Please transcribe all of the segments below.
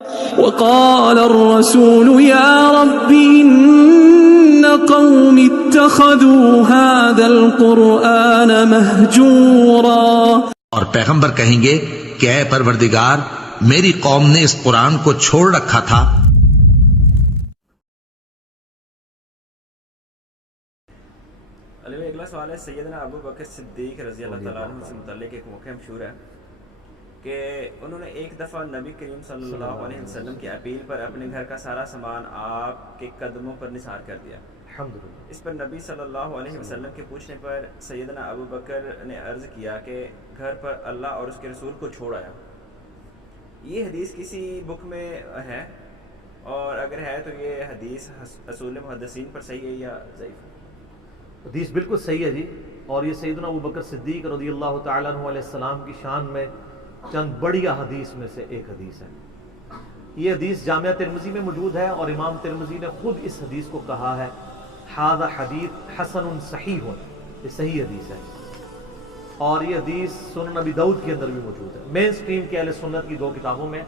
وقال الرسول يا رب إن قوم اتخذوا هذا القرآن مهجورا. اور پیغمبر کہیں گے کہ اے پروردگار میری قوم نے اس قرآن کو چھوڑ رکھا تھا. اگلا سوال ہے سیدنا ابو بکر صدیق رضی اللہ تعالیٰ عنہ سے متعلق ایک موقع مشہور ہے کہ انہوں نے ایک دفعہ نبی کریم صلی اللہ علیہ وسلم کی اپیل پر اپنے گھر کا سارا سامان آپ کے قدموں پر نثار کر دیا. اس پر نبی صلی اللہ علیہ وسلم کے پوچھنے پر سیدنا ابو بکر نے عرض کیا کہ گھر پر اللہ اور اس کے رسول کو چھوڑ آیا. یہ حدیث کسی بک میں ہے اور اگر ہے تو یہ حدیث اصول محدثین پر صحیح ہے یا ضعیف ہے؟ حدیث بالکل صحیح ہے جی، اور یہ سیدنا ابو بکر صدیق رضی اللہ تعالیٰ عنہ علیہ السلام کی شان میں چند بڑی حدیث میں سے ایک حدیث ہے. یہ حدیث جامعہ ترمذی میں موجود ہے اور امام ترمذی نے خود اس حدیث کو کہا ہے ھذا حدیث حسن صحیح، یہ صحیح حدیث ہے. اور یہ حدیث سنن ابی داؤد کے اندر بھی موجود ہے، مین سٹریم کے اہل سنت کی 2 کتابوں میں،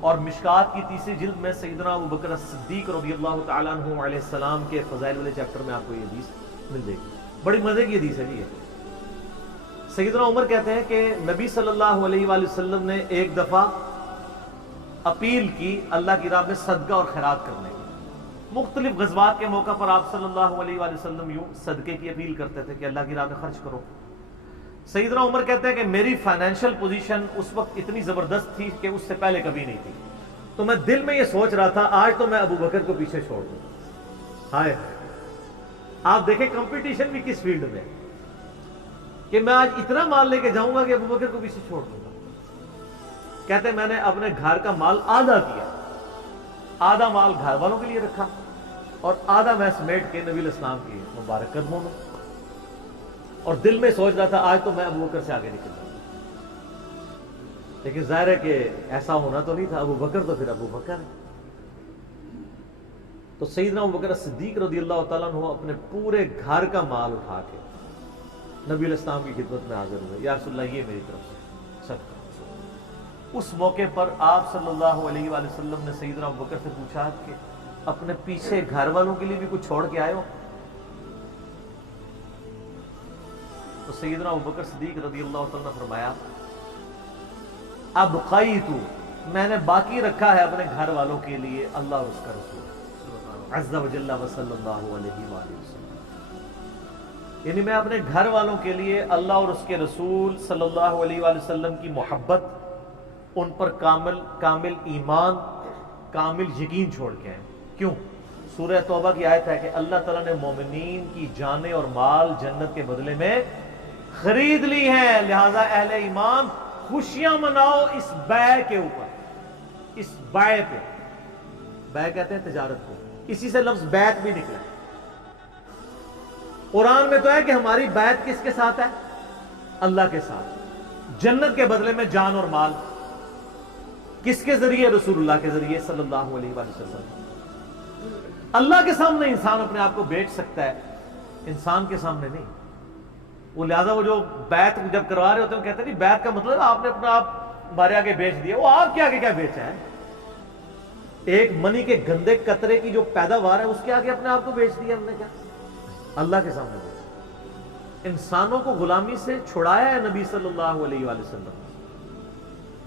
اور مشکات کی 3 جلد میں سیدنا ابو بکر صدیق رضی اللہ تعالیٰ عنہ علیہ السلام کے فضائل والے چیپٹر میں آپ کو یہ حدیث مل جائے گی. بڑی مزے کی حدیث ہے جی. سیدنا عمر کہتے ہیں کہ نبی صلی اللہ علیہ وآلہ وسلم نے ایک دفعہ اپیل کی اللہ کی راہ میں صدقہ اور خیرات کرنے کی. مختلف غزوات کے موقع پر آپ صلی اللہ علیہ وآلہ وسلم یوں صدقے کی اپیل کرتے تھے کہ اللہ کی راہ میں خرچ کرو. سیدنا عمر کہتے ہیں کہ میری فائنینشیل پوزیشن اس وقت اتنی زبردست تھی کہ اس سے پہلے کبھی نہیں تھی. تو میں دل میں یہ سوچ رہا تھا آج تو میں ابو بکر کو پیچھے چھوڑ دوں. ہائے آپ دیکھیں کمپٹیشن بھی کس فیلڈ میں کہ میں آج اتنا مال لے کے جاؤں گا کہ ابو بکر کو پیچھے چھوڑ دوں گا. کہتے ہیں میں نے اپنے گھر کا مال آدھا کیا، آدھا مال گھر والوں کے لیے رکھا اور آدھا میں سمیٹ کے نبی الاسلام کی مبارک قدموں میں، اور دل میں سوچ رہا تھا آج تو میں ابو بکر سے آگے نکل جاؤں گا. لیکن ظاہر ہے کہ ایسا ہونا تو نہیں تھا. ابو بکر تو پھر ابو بکر ہے. تو سیدنا ابو بکر صدیق رضی اللہ تعالیٰ عنہ اپنے پورے گھر کا مال اٹھا کے نبی علیہ السلام کی خدمت میں حاضر ہوئے. یا رسول اللہ یہ میری طرف سے صدقہ. اس موقع پر آپ صلی اللہ علیہ وآلہ وسلم نے سیدنا ابو بکر سے پوچھا کہ اپنے پیچھے گھر والوں کے لیے بھی کچھ چھوڑ کے آئے ہو؟ تو سیدنا ابو بکر صدیق رضی اللہ تعالیٰ نے فرمایا ابقیت، میں نے باقی رکھا ہے اپنے گھر والوں کے لیے اللہ اور اس کا رسول عز و جل و صلی اللہ علیہ وآلہ وسلم. یعنی میں اپنے گھر والوں کے لیے اللہ اور اس کے رسول صلی اللہ علیہ وآلہ وسلم کی محبت، ان پر کامل ایمان، کامل یقین چھوڑ کے ہیں. کیوں؟ سورہ توبہ کی آیت ہے کہ اللہ تعالیٰ نے مومنین کی جانیں اور مال جنت کے بدلے میں خرید لی ہیں، لہذا اہل ایمان خوشیاں مناؤ اس بیع کے اوپر، اس بیع پہ. بیع کہتے ہیں تجارت کو، اسی سے لفظ بیعت بھی نکلا. قرآن میں تو ہے کہ ہماری بیعت کس کے ساتھ ہے؟ اللہ کے ساتھ. جنت کے بدلے میں جان اور مال کس کے ذریعے؟ رسول اللہ کے ذریعے صلی اللہ علیہ وآلہ وسلم. اللہ کے سامنے انسان اپنے آپ کو بیچ سکتا ہے، انسان کے سامنے نہیں. وہ لہذا وہ جو بیعت جب کروا رہے ہوتے ہیں وہ کہتے ہیں نہیں بیعت کا مطلب آپ نے اپنا آپ ہمارے آگے بیچ دیا. وہ آپ کے آگے کیا بیچا ہے؟ ایک منی کے گندے قطرے کی جو پیداوار ہے اس کے آگے اپنے آپ کو بیچ دیا ہم نے. کیا اللہ کے سامنے بیچا. انسانوں کو غلامی سے چھڑایا ہے نبی صلی اللہ علیہ وآلہ وسلم،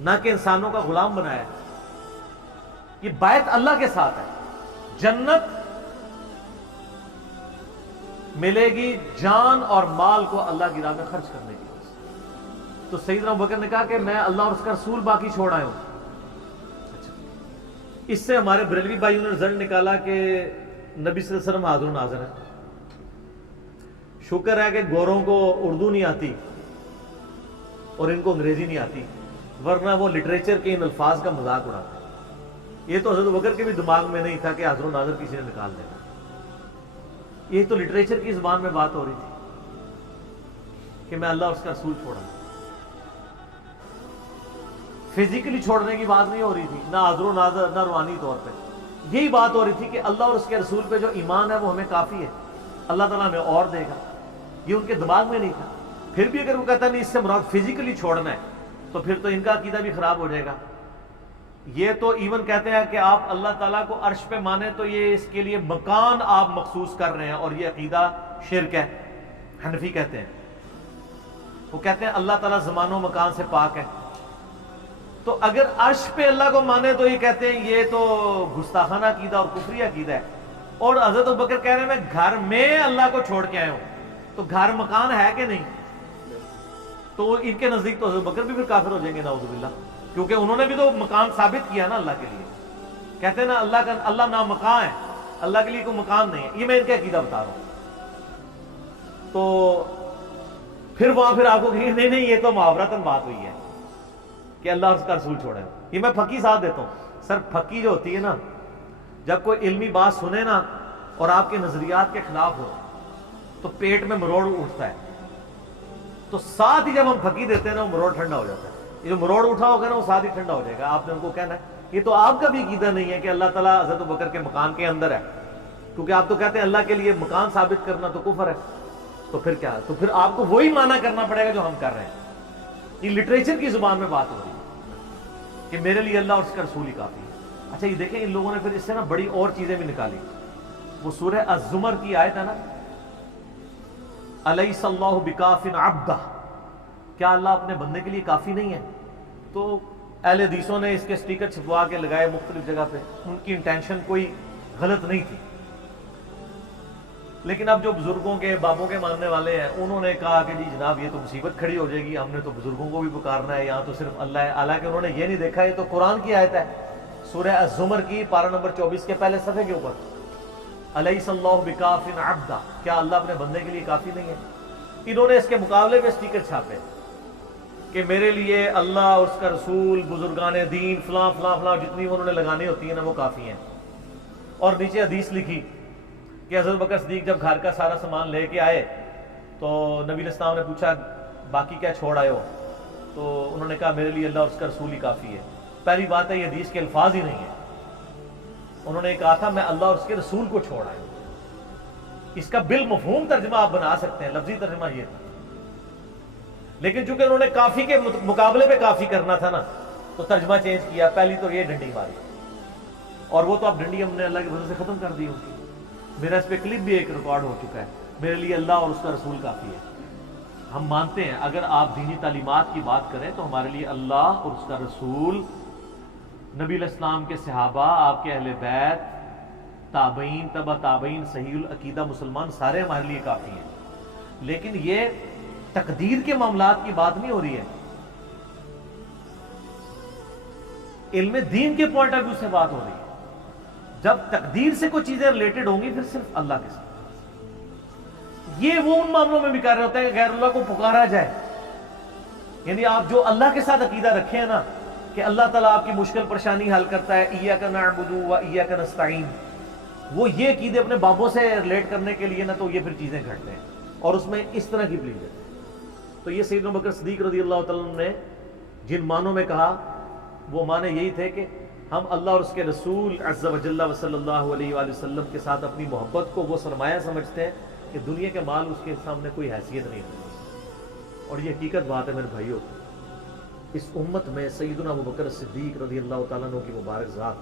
نہ کہ انسانوں کا غلام بنایا. یہ بیعت اللہ کے ساتھ ہے. جنت ملے گی جان اور مال کو اللہ کی راہ میں خرچ کرنے کی وجہ سے. تو سیدنا ابو بکر نے کہا کہ میں اللہ اور اس کا رسول باقی چھوڑ آیا ہوں. اس سے ہمارے بریلوی بھائیوں نے رزلٹ نکالا کہ نبی صلی اللہ علیہ وسلم حاضر و ناظر ہے. شکر ہے کہ گوروں کو اردو نہیں آتی اور ان کو انگریزی نہیں آتی، ورنہ وہ لٹریچر کے ان الفاظ کا مذاق اڑاتے. یہ تو حضرت ابو بکر کے بھی دماغ میں نہیں تھا کہ حاضر و ناظر کسی نے نکال دینا. یہ تو لٹریچر کی زبان میں بات ہو رہی تھی کہ میں اللہ اور اس کا رسول چھوڑا. فزیکلی چھوڑنے کی بات نہیں ہو رہی تھی، نہ حاضر و ناظر نہ روحانی طور پہ. یہی بات ہو رہی تھی کہ اللہ اور اس کے رسول پہ جو ایمان ہے وہ ہمیں کافی ہے، اللہ تعالیٰ ہمیں اور دے گا. یہ ان کے دماغ میں نہیں تھا. پھر بھی اگر وہ کہتا نہیں اس سے مراد فزیکلی چھوڑنا ہے تو پھر تو ان کا عقیدہ بھی خراب ہو جائے گا. یہ تو ایون کہتے ہیں کہ آپ اللہ تعالیٰ کو عرش پہ مانیں تو یہ اس کے لیے مکان آپ مخصوص کر رہے ہیں، اور یہ عقیدہ شرک ہے. حنفی کہتے ہیں، وہ کہتے ہیں اللہ تعالیٰ زمان و مکان سے پاک ہے. تو اگر عرش پہ اللہ کو مانے تو یہ کہتے ہیں یہ تو گستاخانہ عقیدہ اور کفری عقیدہ ہے. اور حضرت ابوبکر کہہ رہے ہیں میں گھر میں اللہ کو چھوڑ کے آیا ہوں، تو گھر مکان ہے کہ نہیں؟ تو ان کے نزدیک تو حضرت ابوبکر بھی پھر کافر ہو جائیں گے نعوذ باللہ، کیونکہ انہوں نے بھی تو مکان ثابت کیا نا اللہ کے لیے. کہتے ہیں نا اللہ نام مکان ہے، اللہ کے لیے کوئی مکان نہیں ہے. یہ میں ان کا عقیدہ بتا رہا ہوں. تو پھر وہاں پھر آپ کو کہیں نہیں یہ تو محاورتاً بات ہوئی ہے کہ اللہ اور اس کا رسول چھوڑے. یہ میں پھکی ساتھ دیتا ہوں. سر پھکی جو ہوتی ہے نا، جب کوئی علمی بات سنے نا اور آپ کے نظریات کے خلاف ہو تو پیٹ میں مروڑ اٹھتا ہے. تو ساتھ ہی جب ہم پھکی دیتے ہیں نا وہ مروڑ ٹھنڈا ہو جاتا ہے. یہ جو مروڑ اٹھا ہوگا نا وہ ساتھ ہی ٹھنڈا ہو جائے گا. آپ نے ان کو کہنا ہے یہ تو آپ کا بھی عقیدہ نہیں ہے کہ اللہ تعالیٰ حضرت ابوبکر کے مکان کے اندر ہے، کیونکہ آپ تو کہتے ہیں اللہ کے لیے مکان ثابت کرنا تو کفر ہے. تو پھر کیا؟ تو پھر آپ کو وہی معنی کرنا پڑے گا جو ہم کر رہے ہیں. یہ لٹریچر کی زبان میں بات ہو رہی ہے کہ میرے لیے اللہ اور اس کا رسول ہی کافی ہے. اچھا یہ دیکھیں ان لوگوں نے پھر اس سے نا بڑی اور چیزیں بھی نکالی. وہ سورہ الزمر کی آیت ہے نا، الیس اللہ بکاف عبدہ، کیا اللہ اپنے بندے کے لیے کافی نہیں ہے؟ تو اہل حدیثوں نے اس کے سٹیکر چھپوا کے لگائے مختلف جگہ پہ. ان کی انٹینشن کوئی غلط نہیں تھی، لیکن اب جو بزرگوں کے بابوں کے ماننے والے ہیں انہوں نے کہا کہ جی جناب یہ تو مصیبت کھڑی ہو جائے گی، ہم نے تو بزرگوں کو بھی پکارنا ہے، یہاں تو صرف اللہ ہے. حالانکہ انہوں نے یہ نہیں دیکھا یہ تو قرآن کی آیت ہے، سورہ الزمر کی پارہ نمبر 24 کے پہلے صفحے کے اوپر، الیس اللہ بکاف عبدہ، کیا اللہ اپنے بندے کے لیے کافی نہیں ہے؟ انہوں نے اس کے مقابلے میں سٹیکر چھاپے کہ میرے لیے اللہ اور اس کا رسول، بزرگان دین، فلاں فلاں فلاں، جتنی انہوں نے لگانی ہوتی ہیں نا وہ کافی ہیں. اور نیچے حدیث لکھی کہ حضرت بکر صدیق جب گھر کا سارا سامان لے کے آئے تو نبی علیہ السلام نے پوچھا باقی کیا چھوڑ آئے ہو؟ تو انہوں نے کہا میرے لیے اللہ اور اس کا رسول ہی کافی ہے. پہلی بات ہے یہ حدیث کے الفاظ ہی نہیں ہیں. انہوں نے کہا تھا میں اللہ اور اس کے رسول کو چھوڑ آیا ہوں. اس کا بالمفہوم ترجمہ آپ بنا سکتے ہیں، لفظی ترجمہ یہ تھا. لیکن چونکہ انہوں نے کافی کے مقابلے پہ کافی کرنا تھا نا تو ترجمہ چینج کیا. پہلی تو یہ ڈنڈی ماری، اور وہ تو اب ڈنڈی ہم نے اللہ کے فضل سے ختم کر دی ان کی. میرا اس پہ کلپ بھی ایک ریکارڈ ہو چکا ہے، میرے لیے اللہ اور اس کا رسول کافی ہے. ہم مانتے ہیں اگر آپ دینی تعلیمات کی بات کریں تو ہمارے لیے اللہ اور اس کا رسول، نبی علیہ السلام کے صحابہ، آپ کے اہل بیت، تابعین، تبع تابعین، صحیح العقیدہ مسلمان سارے ہمارے لیے کافی ہیں. لیکن یہ تقدیر کے معاملات کی بات نہیں ہو رہی ہے، علم دین کے پوائنٹ آف ویو سے بات ہو رہی ہے. جب تقدیر سے کوئی چیزیں ریلیٹڈ ہوں گی پھر صرف اللہ کے ساتھ. یہ وہ ان معاملوں میں بھی کر رہے ہوتے ہیں کہ غیر اللہ کو پکارا جائے. یعنی آپ جو اللہ کے ساتھ عقیدہ رکھے ہیں نا کہ اللہ تعالیٰ آپ کی مشکل پریشانی حل کرتا ہے، ایاک نعبد و ایاک نستعین، وہ یہ عقیدے اپنے بابوں سے ریلیٹ کرنے کے لیے نا تو یہ پھر چیزیں گھٹتے ہیں اور اس میں اس طرح کی بلیف ہے. تو یہ سیدنا بکر صدیق رضی اللہ تعالیٰ عنہ نے جن معنوں میں کہا وہ معنی یہی تھے کہ ہم اللہ اور اس کے رسول عز و جل و صلی اللہ علیہ وآلہ وسلم کے ساتھ اپنی محبت کو وہ سرمایہ سمجھتے ہیں کہ دنیا کے مال اس کے سامنے کوئی حیثیت نہیں ہوتی. اور یہ حقیقت بات ہے میرے بھائیوں، اس امت میں سیدنا ابوبکر صدیق رضی اللہ تعالیٰ عنہ کی مبارک ذات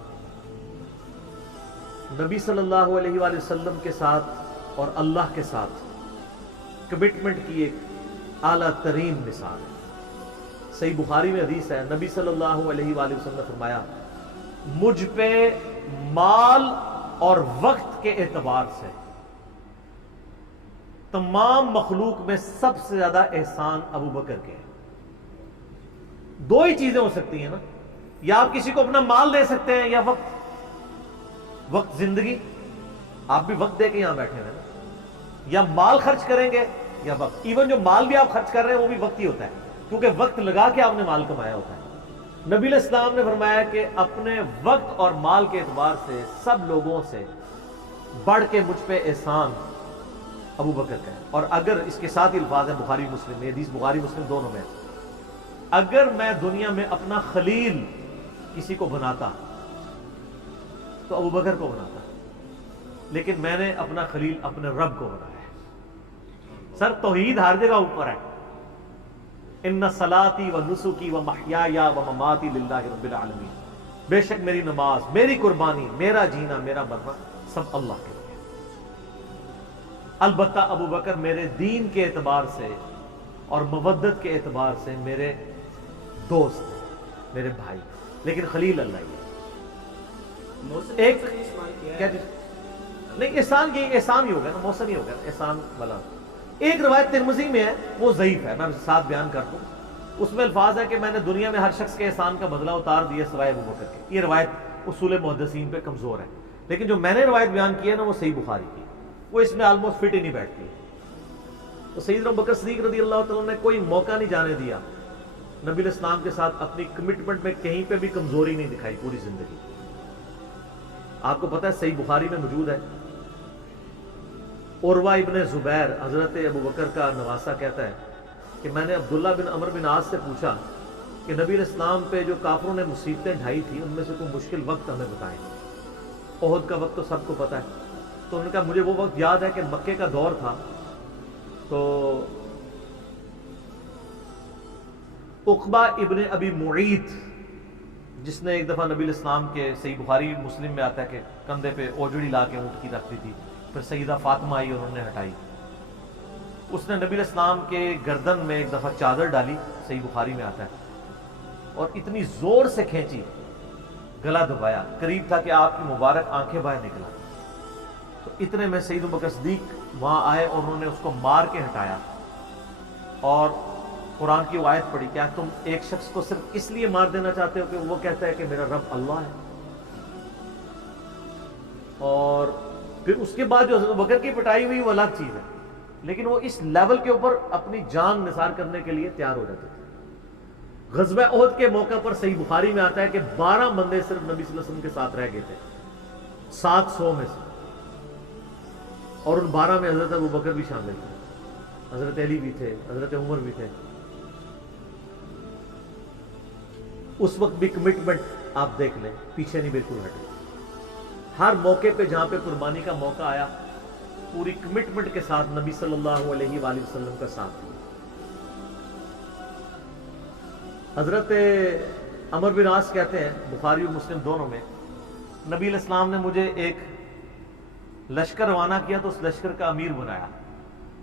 نبی صلی اللہ علیہ وآلہ وسلم کے ساتھ اور اللہ کے ساتھ کمٹمنٹ کی ایک اعلیٰ ترین مثال ہے. صحیح بخاری میں حدیث ہے، نبی صلی اللہ علیہ وآلہ وسلم نے فرمایا مجھ پہ مال اور وقت کے اعتبار سے تمام مخلوق میں سب سے زیادہ احسان ابو بکر کے ہیں. دو ہی چیزیں ہو سکتی ہیں نا، یا آپ کسی کو اپنا مال دے سکتے ہیں یا وقت. وقت زندگی، آپ بھی وقت دے کے یہاں بیٹھے ہیں نا، یا مال خرچ کریں گے یا وقت. ایون جو مال بھی آپ خرچ کر رہے ہیں وہ بھی وقت ہی ہوتا ہے، کیونکہ وقت لگا کے آپ نے مال کمایا ہوتا ہے. نبی علیہ السلام نے فرمایا کہ اپنے وقت اور مال کے اعتبار سے سب لوگوں سے بڑھ کے مجھ پہ احسان ابو بکر کا ہے. اور اگر اس کے ساتھ ہی الفاظ ہیں بخاری مسلم میں، حدیث بخاری مسلم دونوں میں، اگر میں دنیا میں اپنا خلیل کسی کو بناتا تو ابو بکر کو بناتا، لیکن میں نے اپنا خلیل اپنے رب کو بنایا ہے. سر توحید ہر جگہ اوپر ہے. ان صلاتی و نسکی و محیایا و مماتی للہ رب العالمین. بے شک میری نماز، میری قربانی، میرا جینا، میرا مرنا سب اللہ کے لیے۔ البتہ ابو بکر میرے دین کے اعتبار سے اور مودت کے اعتبار سے میرے دوست ہیں، میرے بھائی، لیکن خلیل اللہ ہی ہے۔ ایک کیا نہیں، احسان یہ احسان ہی ہوگا نا، موسم ہی ہوگا احسان والا۔ ایک روایت ترمذی میں ہے، وہ ضعیف ہے، میں ساتھ بیان کر دوں۔ اس میں الفاظ ہے کہ میں نے دنیا میں ہر شخص کے احسان کا بدلہ اتار دیا سوائے ابو بکر کے۔ یہ روایت اصول محدثین پہ کمزور ہے، لیکن جو میں نے روایت بیان کی ہے نا وہ صحیح بخاری کی، وہ اس میں آلموسٹ فٹ ہی نہیں بیٹھتی ہے۔ تو سیدنا ابو بکر صدیق رضی اللہ تعالیٰ نے کوئی موقع نہیں جانے دیا نبی علیہ السلام کے ساتھ، اپنی کمٹمنٹ میں کہیں پہ بھی کمزوری نہیں دکھائی پوری زندگی۔ آپ کو پتہ ہے صحیح بخاری میں موجود ہے، عروہ ابن زبیر حضرت ابو بکر کا نواسہ کہتا ہے کہ میں نے عبداللہ بن عمر بن عاص سے پوچھا کہ نبی علیہ السلام پہ جو کافروں نے مصیبتیں ڈھائی تھی ان میں سے کوئی مشکل وقت ہمیں بتائیں۔ احد کا وقت تو سب کو پتہ ہے، تو انہوں نے کہا مجھے وہ وقت یاد ہے کہ مکے کا دور تھا، تو عقبہ ابن ابی معیط جس نے ایک دفعہ نبی علیہ السلام کے، صحیح بخاری مسلم میں آتا ہے کہ کندھے پہ اوجڑی لا کے اونٹ کی رکھ دی تھی، پھر سیدہ فاطمہ آئی اور انہوں نے ہٹائی، اس نے نبی علیہ السلام کے گردن میں ایک دفعہ چادر ڈالی، صحیح بخاری میں آتا ہے، اور اتنی زور سے کھینچی، گلا دبایا، قریب تھا کہ آپ کی مبارک آنکھیں باہر نکلا۔ تو اتنے میں سید ابو بکر صدیق وہاں آئے اور انہوں نے اس کو مار کے ہٹایا، اور قرآن کی وہ آیت پڑھی، کیا تم ایک شخص کو صرف اس لیے مار دینا چاہتے ہو کہ وہ کہتا ہے کہ میرا رب اللہ ہے؟ اور پھر اس کے بعد جو حضرت ابو بکر کی پٹائی ہوئی وہ الگ چیز ہے، لیکن وہ اس لیول کے اوپر اپنی جان نثار کرنے کے لیے تیار ہو جاتے تھے۔ غزوہ احد کے موقع پر صحیح بخاری میں آتا ہے کہ 12 بندے صرف نبی صلی اللہ علیہ وسلم کے ساتھ رہ گئے تھے 700 میں سے، اور ان 12 میں حضرت ابو بکر بھی شامل تھے، حضرت علی بھی تھے، حضرت عمر بھی تھے۔ اس وقت بھی کمٹمنٹ آپ دیکھ لیں، پیچھے نہیں بالکل ہٹے، ہر موقع پہ جہاں پہ قربانی کا موقع آیا پوری کمٹمنٹ کے ساتھ نبی صلی اللہ علیہ وآلہ وسلم کا ساتھ دیا۔ حضرت عمر بن عاص کہتے ہیں، بخاری اور مسلم دونوں میں، نبی علیہ السلام نے مجھے ایک لشکر روانہ کیا تو اس لشکر کا امیر بنایا،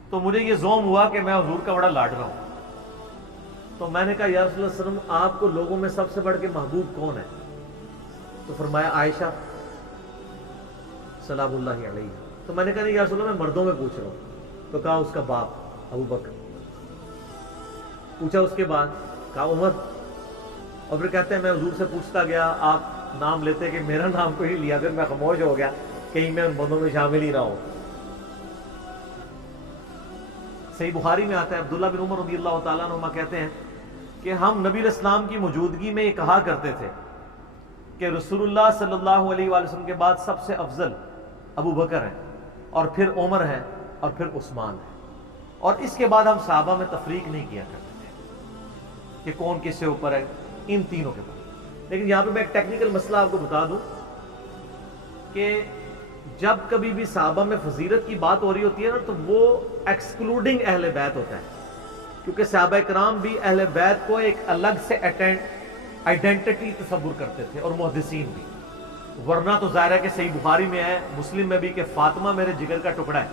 تو مجھے یہ زوم ہوا کہ میں حضور کا بڑا لاڈلا ہوں، تو میں نے کہا یا رسول اللہ صلی اللہ علیہ وسلم آپ کو لوگوں میں سب سے بڑھ کے محبوب کون ہے؟ تو فرمایا عائشہ سلام اللہ علیہ۔ تو میں نے کہا نہیں یا رسول اللہ میں مردوں میں پوچھ رہا ہوں، تو کہا اس کا باپ ابو بکر۔ پوچھا اس کے بعد، کہا عمر، اور پھر کہتے ہیں میں حضور سے پوچھتا گیا، آپ نام لیتے کہ میرا نام کوئی نہیں لیا، پھر میں خاموش ہو گیا کہیں میں ان بندوں میں شامل ہی نہ ہوں۔ صحیح بخاری میں آتا ہے، عبداللہ بن عمر رضی اللہ تعالیٰ عنہما کہتے ہیں کہ ہم نبی علیہ السلام کی موجودگی میں یہ کہا کرتے تھے کہ رسول اللہ صلی اللہ علیہ وآلہ وسلم کے بعد سب سے افضل ابو بکر ہیں، اور پھر عمر ہے، اور پھر عثمان ہے، اور اس کے بعد ہم صحابہ میں تفریق نہیں کیا کرتے تھے کہ کون کس سے اوپر ہے، ان تینوں کے بعد۔ لیکن یہاں پہ میں ایک ٹیکنیکل مسئلہ آپ کو بتا دوں کہ جب کبھی بھی صحابہ میں فضیلت کی بات ہو رہی ہوتی ہے نا، تو وہ ایکسکلوڈنگ اہل بیت ہوتا ہے، کیونکہ صحابہ کرام بھی اہل بیت کو ایک الگ سے آئیڈینٹی تصور کرتے تھے، اور محدثین بھی، ورنہ تو ظاہر ہے کہ صحیح بخاری میں ہے، مسلم میں بھی، کہ فاطمہ میرے جگر کا ٹکڑا ہے،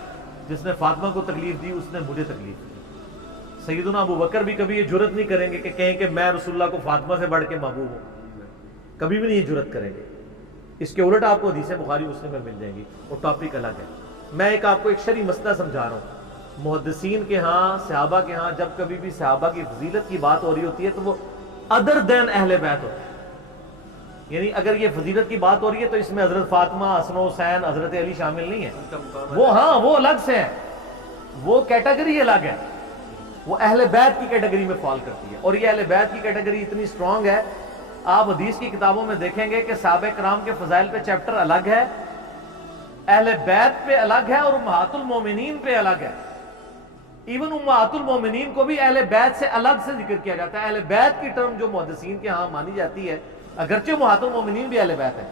جس نے فاطمہ کو تکلیف دی اس نے مجھے تکلیف دی۔ سیدنا ابو بکر بھی کبھی یہ جرت نہیں کریں گے کہ کہیں کہ میں رسول اللہ کو فاطمہ سے بڑھ کے محبوب ہوں، کبھی بھی نہیں یہ جرت کریں گے۔ اس کے الٹ آپ کو حدیثیں بخاری مسلم میں مل جائیں گی، اور ٹاپک الگ ہے۔ میں ایک آپ کو ایک شرعی مسئلہ سمجھا رہا ہوں، محدثین کے ہاں، صحابہ کے ہاں جب کبھی بھی صحابہ کی فضیلت کی بات ہو رہی ہوتی ہے تو وہ ادر دین اہل بیت ہوتا ہے، یعنی اگر یہ فضیلت کی بات ہو رہی ہے تو اس میں حضرت فاطمہ، حسن و حسین، حضرت علی شامل نہیں ہے، وہ ہاں وہ الگ سے ہیں، وہ کیٹیگری الگ ہے، وہ اہل بیت کی کیٹیگری میں فال کرتی ہے، اور یہ اہل بیت کی کیٹیگری اتنی سٹرونگ ہے، آپ حدیث کی کتابوں میں دیکھیں گے کہ صحابہ کرام کے فضائل پہ چیپٹر الگ ہے، اہل بیت پہ الگ ہے، اور امہات المومنین پہ الگ ہے۔ ایون امہات المومنین کو بھی اہل بیت سے الگ سے ذکر کیا جاتا ہے۔ اہل بیت کی ٹرم جو محدثین کے ہاں مانی جاتی ہے، اگرچہ امہات المومنین بھی اہل بیت ہے،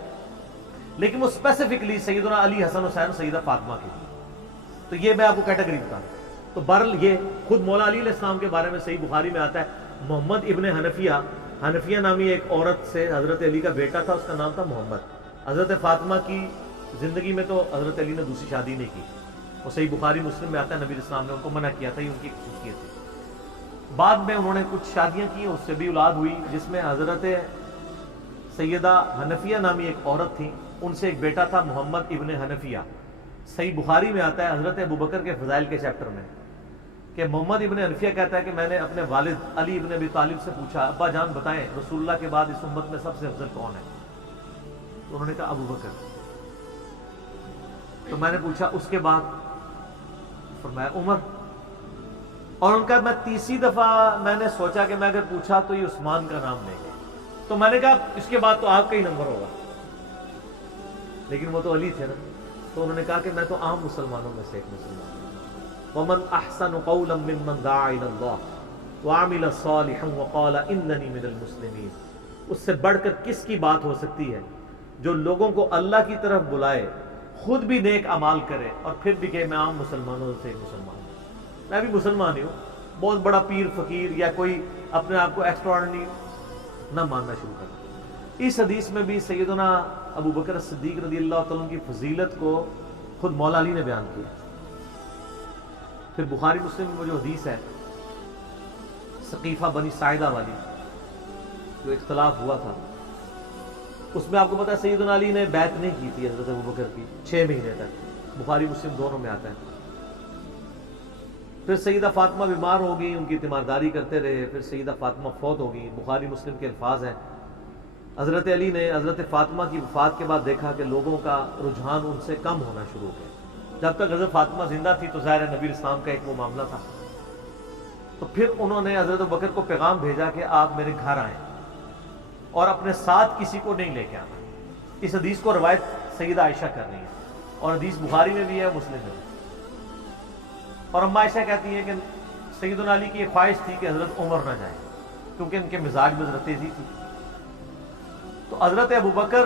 لیکن وہ اسپیسیفکلی سیدنا علی، حسن حسین، سیدہ فاطمہ کے لیے۔ تو یہ میں آپ کو کیٹیگری بتاؤں تو بہرحال یہ خود مولا علی علیہ السلام کے بارے میں صحیح بخاری میں آتا ہے، محمد ابن حنفیہ حنفیہ نامی ایک عورت سے حضرت علی کا بیٹا تھا، اس کا نام تھا محمد۔ حضرت فاطمہ کی زندگی میں تو حضرت علی نے دوسری شادی نہیں کی، وہ صحیح بخاری مسلم میں آتا ہے نبی اسلام نے ان کو منع کیا تھا، یہ ان کی خصوصیت تھی۔ بعد میں انہوں نے کچھ شادیاں کی، اس سے بھی اولاد ہوئی، جس میں حضرت سیدہ حنفیہ نامی ایک عورت تھی، ان سے ایک بیٹا تھا محمد ابن حنفیہ۔ صحیح بخاری میں آتا ہے حضرت ابوبکر کے فضائل کے چیپٹر میں کہ محمد ابن حنفیہ کہتا ہے کہ میں نے اپنے والد علی ابن ابی طالب سے پوچھا، ابا جان بتائیں رسول اللہ کے بعد اس امت میں سب سے افضل کون ہے؟ تو انہوں نے کہا ابوبکر۔ تو میں نے پوچھا اس کے بعد؟ فرمایا عمر۔ اور ان کا میں تیسری دفعہ میں نے سوچا کہ میں اگر پوچھا تو یہ عثمان کا نام لیں گے، تو میں نے کہا اس کے بعد تو آپ کا ہی نمبر ہوگا، لیکن وہ تو علی تھے نا۔ تو انہوں نے کہا کہ میں تو عام مسلمانوں میں سے ایک مسلمان ہوں۔ وَمَنْ أَحْسَنُ قَوْلًا مِّمَّنْ دَعَا إِلَى اللَّهِ وَعَمِلَ صَالِحًا وَقَالَ إِنَّنِي مِنَ الْمُسْلِمِينَ۔ اس سے بڑھ کر کس کی بات ہو سکتی ہے جو لوگوں کو اللہ کی طرف بلائے، خود بھی نیک اعمال کرے اور پھر بھی کہ میں عام مسلمانوں سے ایک مسلمان ہوں، میں بھی مسلمان ہی ہوں، بہت بڑا پیر فقیر یا کوئی اپنے آپ کو ایکسٹراڈنری نہ ماننا شروع کر۔ اس حدیث میں بھی سیدنا ابو بکر صدیق رضی اللہ تعالیٰ کی فضیلت کو خود مولا علی نے بیان کیا۔ پھر بخاری مسلم میں وہ جو حدیث ہے سقیفہ بنی ساعدہ والی، جو اختلاف ہوا تھا، اس میں آپ کو پتا ہے سیدنا علی نے بیعت نہیں کی تھی حضرت ابو بکر کی 6 مہینے تک، بخاری مسلم دونوں میں آتا ہے۔ پھر سیدہ فاطمہ بیمار ہو گئی، ان کی تیمارداری کرتے رہے، پھر سیدہ فاطمہ فوت ہو گئی۔ بخاری مسلم کے الفاظ ہیں حضرت علی نے حضرت فاطمہ کی وفات کے بعد دیکھا کہ لوگوں کا رجحان ان سے کم ہونا شروع ہو گیا۔ جب تک حضرت فاطمہ زندہ تھی تو ظاہر ہے نبی اسلام کا ایک وہ معاملہ تھا، تو پھر انہوں نے حضرت ابو بکر کو پیغام بھیجا کہ آپ میرے گھر آئیں اور اپنے ساتھ کسی کو نہیں لے کے آنا۔ اس حدیث کو روایت سیدہ عائشہ کر رہی ہے اور حدیث بخاری میں بھی ہے، مسلم میں بھی۔ اور اما عائشہ کہتی ہیں کہ سیدنا علی کی یہ خواہش تھی کہ حضرت عمر نہ جائیں کیونکہ ان کے مزاج میں ذرا تیزی تھی۔ تو حضرت ابو بکر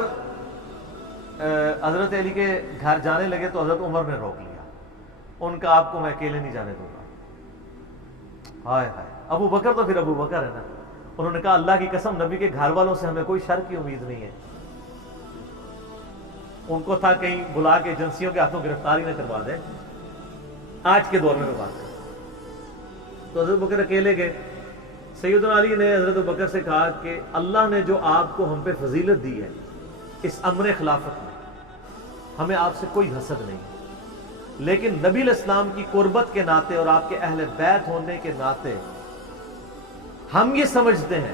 حضرت علی کے گھر جانے لگے تو حضرت عمر نے روک لیا، ان کا آپ کو میں اکیلے نہیں جانے دوں گا۔ ہائے ہائے، ابو بکر تو پھر ابو بکر ہے نا۔ انہوں نے کہا اللہ کی قسم نبی کے گھر والوں سے ہمیں کوئی شر کی امید نہیں ہے۔ ان کو تھا کہیں بلا کے ایجنسیوں کے ہاتھوں گرفتاری نہ کروا دیں، آج کے دور میں بات کریں۔ تو حضرت بکر اکیلے گئے۔ سیدنا علی نے حضرت بکر سے کہا کہ اللہ نے جو آپ کو ہم پہ فضیلت دی ہے اس امر خلافت میں، ہمیں آپ سے کوئی حسد نہیں، لیکن نبی علیہ السلام کی قربت کے ناطے اور آپ کے اہل بیت ہونے کے ناطے ہم یہ سمجھتے ہیں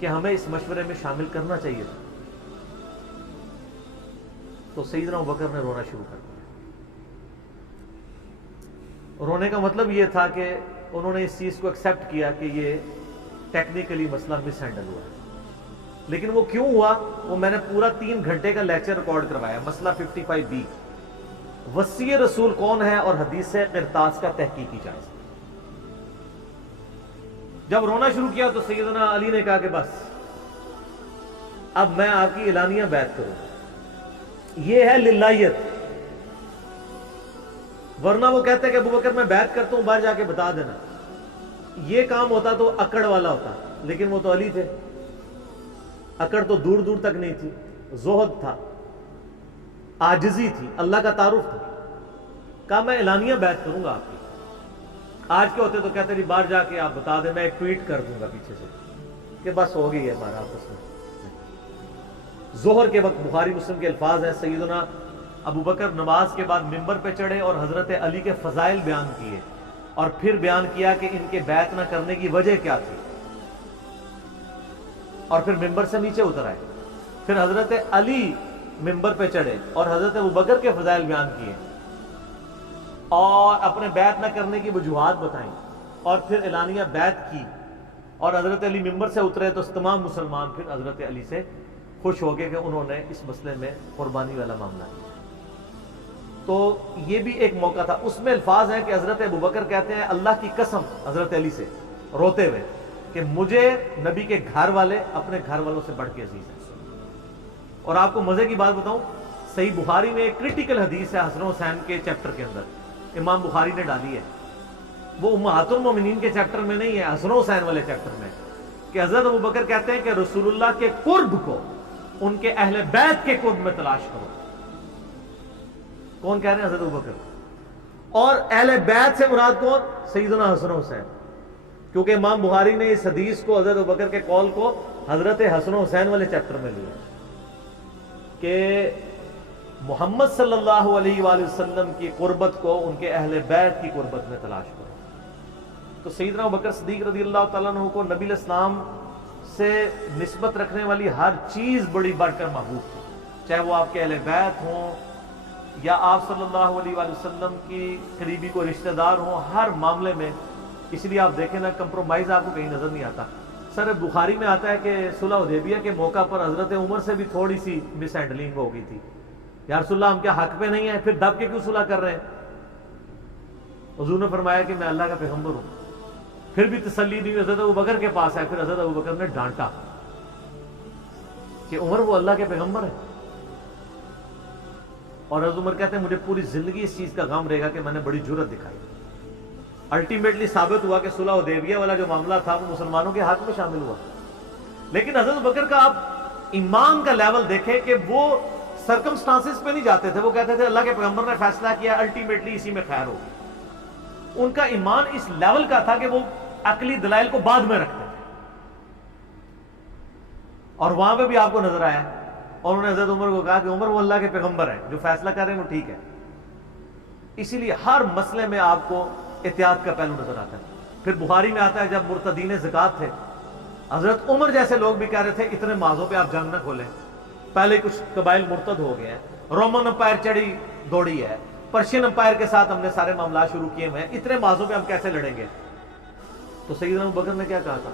کہ ہمیں اس مشورے میں شامل کرنا چاہیے تھا۔ تو سیدنا ابو بکر نے رونا شروع کر دیا۔ رونے کا مطلب یہ تھا کہ انہوں نے اس چیز کو ایکسیپٹ کیا کہ یہ ٹیکنیکلی مسئلہ مس ہینڈل ہوا ہے، لیکن وہ کیوں ہوا وہ میں نے پورا 3 گھنٹے کا لیکچر ریکارڈ کروایا۔ مسئلہ 55B، وصی رسول کون ہے اور حدیث قرطاس کا تحقیقی جائزہ۔ جب رونا شروع کیا تو سیدنا علی نے کہا کہ بس اب میں آپ کی اعلانیہ بیعت کروں، یہ ہے للہیت، ورنہ وہ کہتے کہ ابو بکر میں بیعت کرتا ہوں باہر جا کے بتا دینا، یہ کام ہوتا تو اکڑ والا ہوتا، لیکن وہ تو علی تھے، اکڑ تو دور دور تک نہیں تھی، زہد تھا، عاجزی تھی، اللہ کا تعارف تھا۔ کہا میں اعلانیہ بیعت کروں گا آپ کی۔ آج کے ہوتے تو کہتے نہیں باہر جا کے آپ بتا دیں، میں ایک ٹویٹ کر دوں گا پیچھے سے کہ بس ہو گئی ہے ہمارا آپس میں۔ ظہر کے وقت بخاری مسلم کے الفاظ ہیں سیدنا ابو بکر نماز کے بعد ممبر پہ چڑھے اور حضرت علی کے فضائل بیان کیے اور پھر بیان کیا کہ ان کے بیعت نہ کرنے کی وجہ کیا تھی، اور پھر ممبر سے نیچے اتر آئے۔ پھر حضرت علی ممبر پہ چڑھے اور حضرت ابو بکر کے فضائل بیان کیے اور اپنے بیعت نہ کرنے کی وجوہات بتائیں، اور پھر اعلانیہ بیعت کی، اور حضرت علی ممبر سے اترے تو تمام مسلمان پھر حضرت علی سے خوش ہو گئے کہ انہوں نے اس مسئلے میں قربانی والا معاملہ کیا۔ تو یہ بھی ایک موقع تھا۔ اس میں الفاظ ہیں کہ حضرت ابو بکر کہتے ہیں اللہ کی قسم حضرت علی سے روتے ہوئے کہ مجھے نبی کے گھر والے اپنے گھر والوں سے بڑھ کے عزیز ہیں۔ اور آپ کو مزے کی بات بتاؤں، صحیح بخاری میں ایک کریٹیکل حدیث ہے حسن حسین کے چیپٹر کے اندر، امام بخاری نے ڈالی ہے، وہ امہات المومنین کے چیپٹر میں نہیں ہے، حسن حسین والے چیپٹر میں، کہ حضرت ابو بکر کہتے ہیں کہ رسول اللہ کے قرب کو ان کے اہل بیت کے قرب میں تلاش کرو. کون کہہ رہے ہیں؟ حضرت ابو بکر. اور اہل بیت سے مراد کون؟ سیدنا حسن حسین. کیونکہ امام بخاری نے اس حدیث کو، حضرت ابو بکر کے قول کو حضرت حسن حسین والے چیپٹر میں لیا کہ محمد صلی اللہ علیہ وآلہ وسلم کی قربت کو ان کے اہل بیت کی قربت میں تلاش کرو. تو سیدنا ابو بکر صدیق رضی اللہ تعالیٰ عنہ کو نبی الاسلام سے نسبت رکھنے والی ہر چیز بڑی بڑھ کر محبوب تھی، چاہے وہ آپ کے اہل بیت ہوں یا آپ صلی اللہ علیہ وآلہ وسلم کی قریبی کو رشتہ دار ہوں، ہر معاملے میں. اس لیے آپ دیکھیں نا، کمپرومائز آپ کو کہیں نظر نہیں آتا. سر بخاری میں آتا ہے کہ صلح حدیبیہ کے موقع پر حضرت عمر سے بھی تھوڑی سی مس ہینڈلنگ ہو گئی تھی. یا رسول اللہ ہم کیا حق پہ نہیں ہیں؟ پھر دب کے کیوں صلح کر رہے ہیں؟ حضور نے فرمایا کہ میں اللہ کا پیغمبر ہوں. پھر بھی تسلی نہیں، حضرت ابو بکر کے پاس آئے. پھر حضرت ابو بکر نے ڈانٹا کہ عمر وہ اللہ کے پیغمبر ہے. اور حضرت عمر کہتے ہیں مجھے پوری زندگی اس چیز کا غم رہے گا کہ میں نے بڑی جرت دکھائی. الٹیمیٹلی ثابت ہوا کہ صلح حدیبیہ والا جو معاملہ تھا وہ مسلمانوں کے حق میں شامل ہوا. لیکن حضرت ابو بکر کا آپ ایمان کا لیول دیکھیں کہ وہ سرکمسٹانسز پہ نہیں جاتے تھے. وہ کہتے تھے اللہ کے پیغمبر نے فیصلہ کیا، الٹیمیٹلی اسی میں خیر ہوگی. ان کا ایمان اس لیول کا تھا کہ وہ عقلی دلائل کو بعد میں رکھتے تھے. اور وہاں پہ بھی آپ کو نظر آیا اور انہوں نے حضرت عمر کو کہا کہ عمر وہ اللہ کے پیغمبر ہیں، جو فیصلہ کر رہے ہیں وہ ٹھیک ہے. اسی لیے ہر مسئلے میں آپ کو احتیاط کا پہلو نظر آتا ہے. پھر بخاری میں آتا ہے جب مرتدین زکات تھے، حضرت عمر جیسے لوگ بھی کہہ رہے تھے اتنے مازوں پہ آپ جنگ نہ کھولیں، پہلے کچھ قبائل مرتد ہو گئے ہیں، رومن امپائر چڑھی دوڑی ہے، پرشین امپائر کے ساتھ ہم نے سارے معاملات شروع کیے ہوئے ہیں، اتنے مازوں پہ ہم کیسے لڑیں گے؟ تو سیدنا ابو بکر نے کیا کہا تھا؟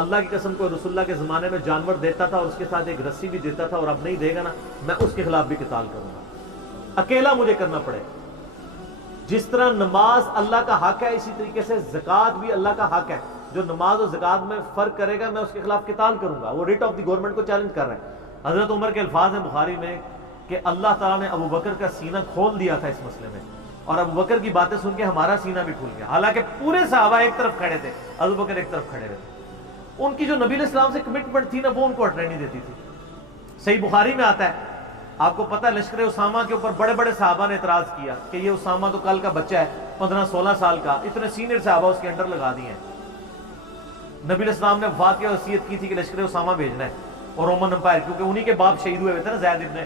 اللہ کی قسم کو رسول اللہ کے زمانے میں جانور دیتا تھا اور اس کے ساتھ ایک رسی بھی دیتا تھا، اور اب نہیں دے گا نا میں اس کے خلاف بھی قتال کروں گا، اکیلا مجھے کرنا پڑے. جس طرح نماز اللہ کا حق ہے، اسی طریقے سے زکوٰۃ بھی اللہ کا حق ہے. جو نماز اور زکوٰۃ میں فرق کرے گا میں اس کے خلاف قتال کروں گا. وہ ریٹ آف دی گورنمنٹ کو چیلنج کر رہے ہیں. حضرت عمر کے الفاظ ہیں بخاری میں کہ اللہ تعالیٰ نے ابو بکر کا سینہ کھول دیا تھا اس مسئلے میں، اور ابو بکر کی باتیں سن کے ہمارا سینہ بھی کھل گیا. حالانکہ پورے صحابہ ایک طرف کھڑے تھے، ابو بکر ایک طرف کھڑے رہتے. ان کی جو نبی علیہ السلام سے کمٹمنٹ تھی نا، وہ ان کو ہٹنے نہیں دیتی تھی. صحیح بخاری میں آتا ہے، آپ کو پتہ ہے لشکر اسامہ کے اوپر بڑے بڑے صحابہ نے اعتراض کیا کہ یہ اسامہ تو کل کا بچہ ہے 15-16 سال کا، اتنے سینئر صحابہ اس کے انڈر لگا دیے ہیں. نبی علیہ السلام نے وفات کی وصیت کی تھی کہ لشکر اسامہ بھیجنا ہے، اور رومن امپائر کیونکہ انہی کے باپ شہید ہوئے تھے نا، زید ابن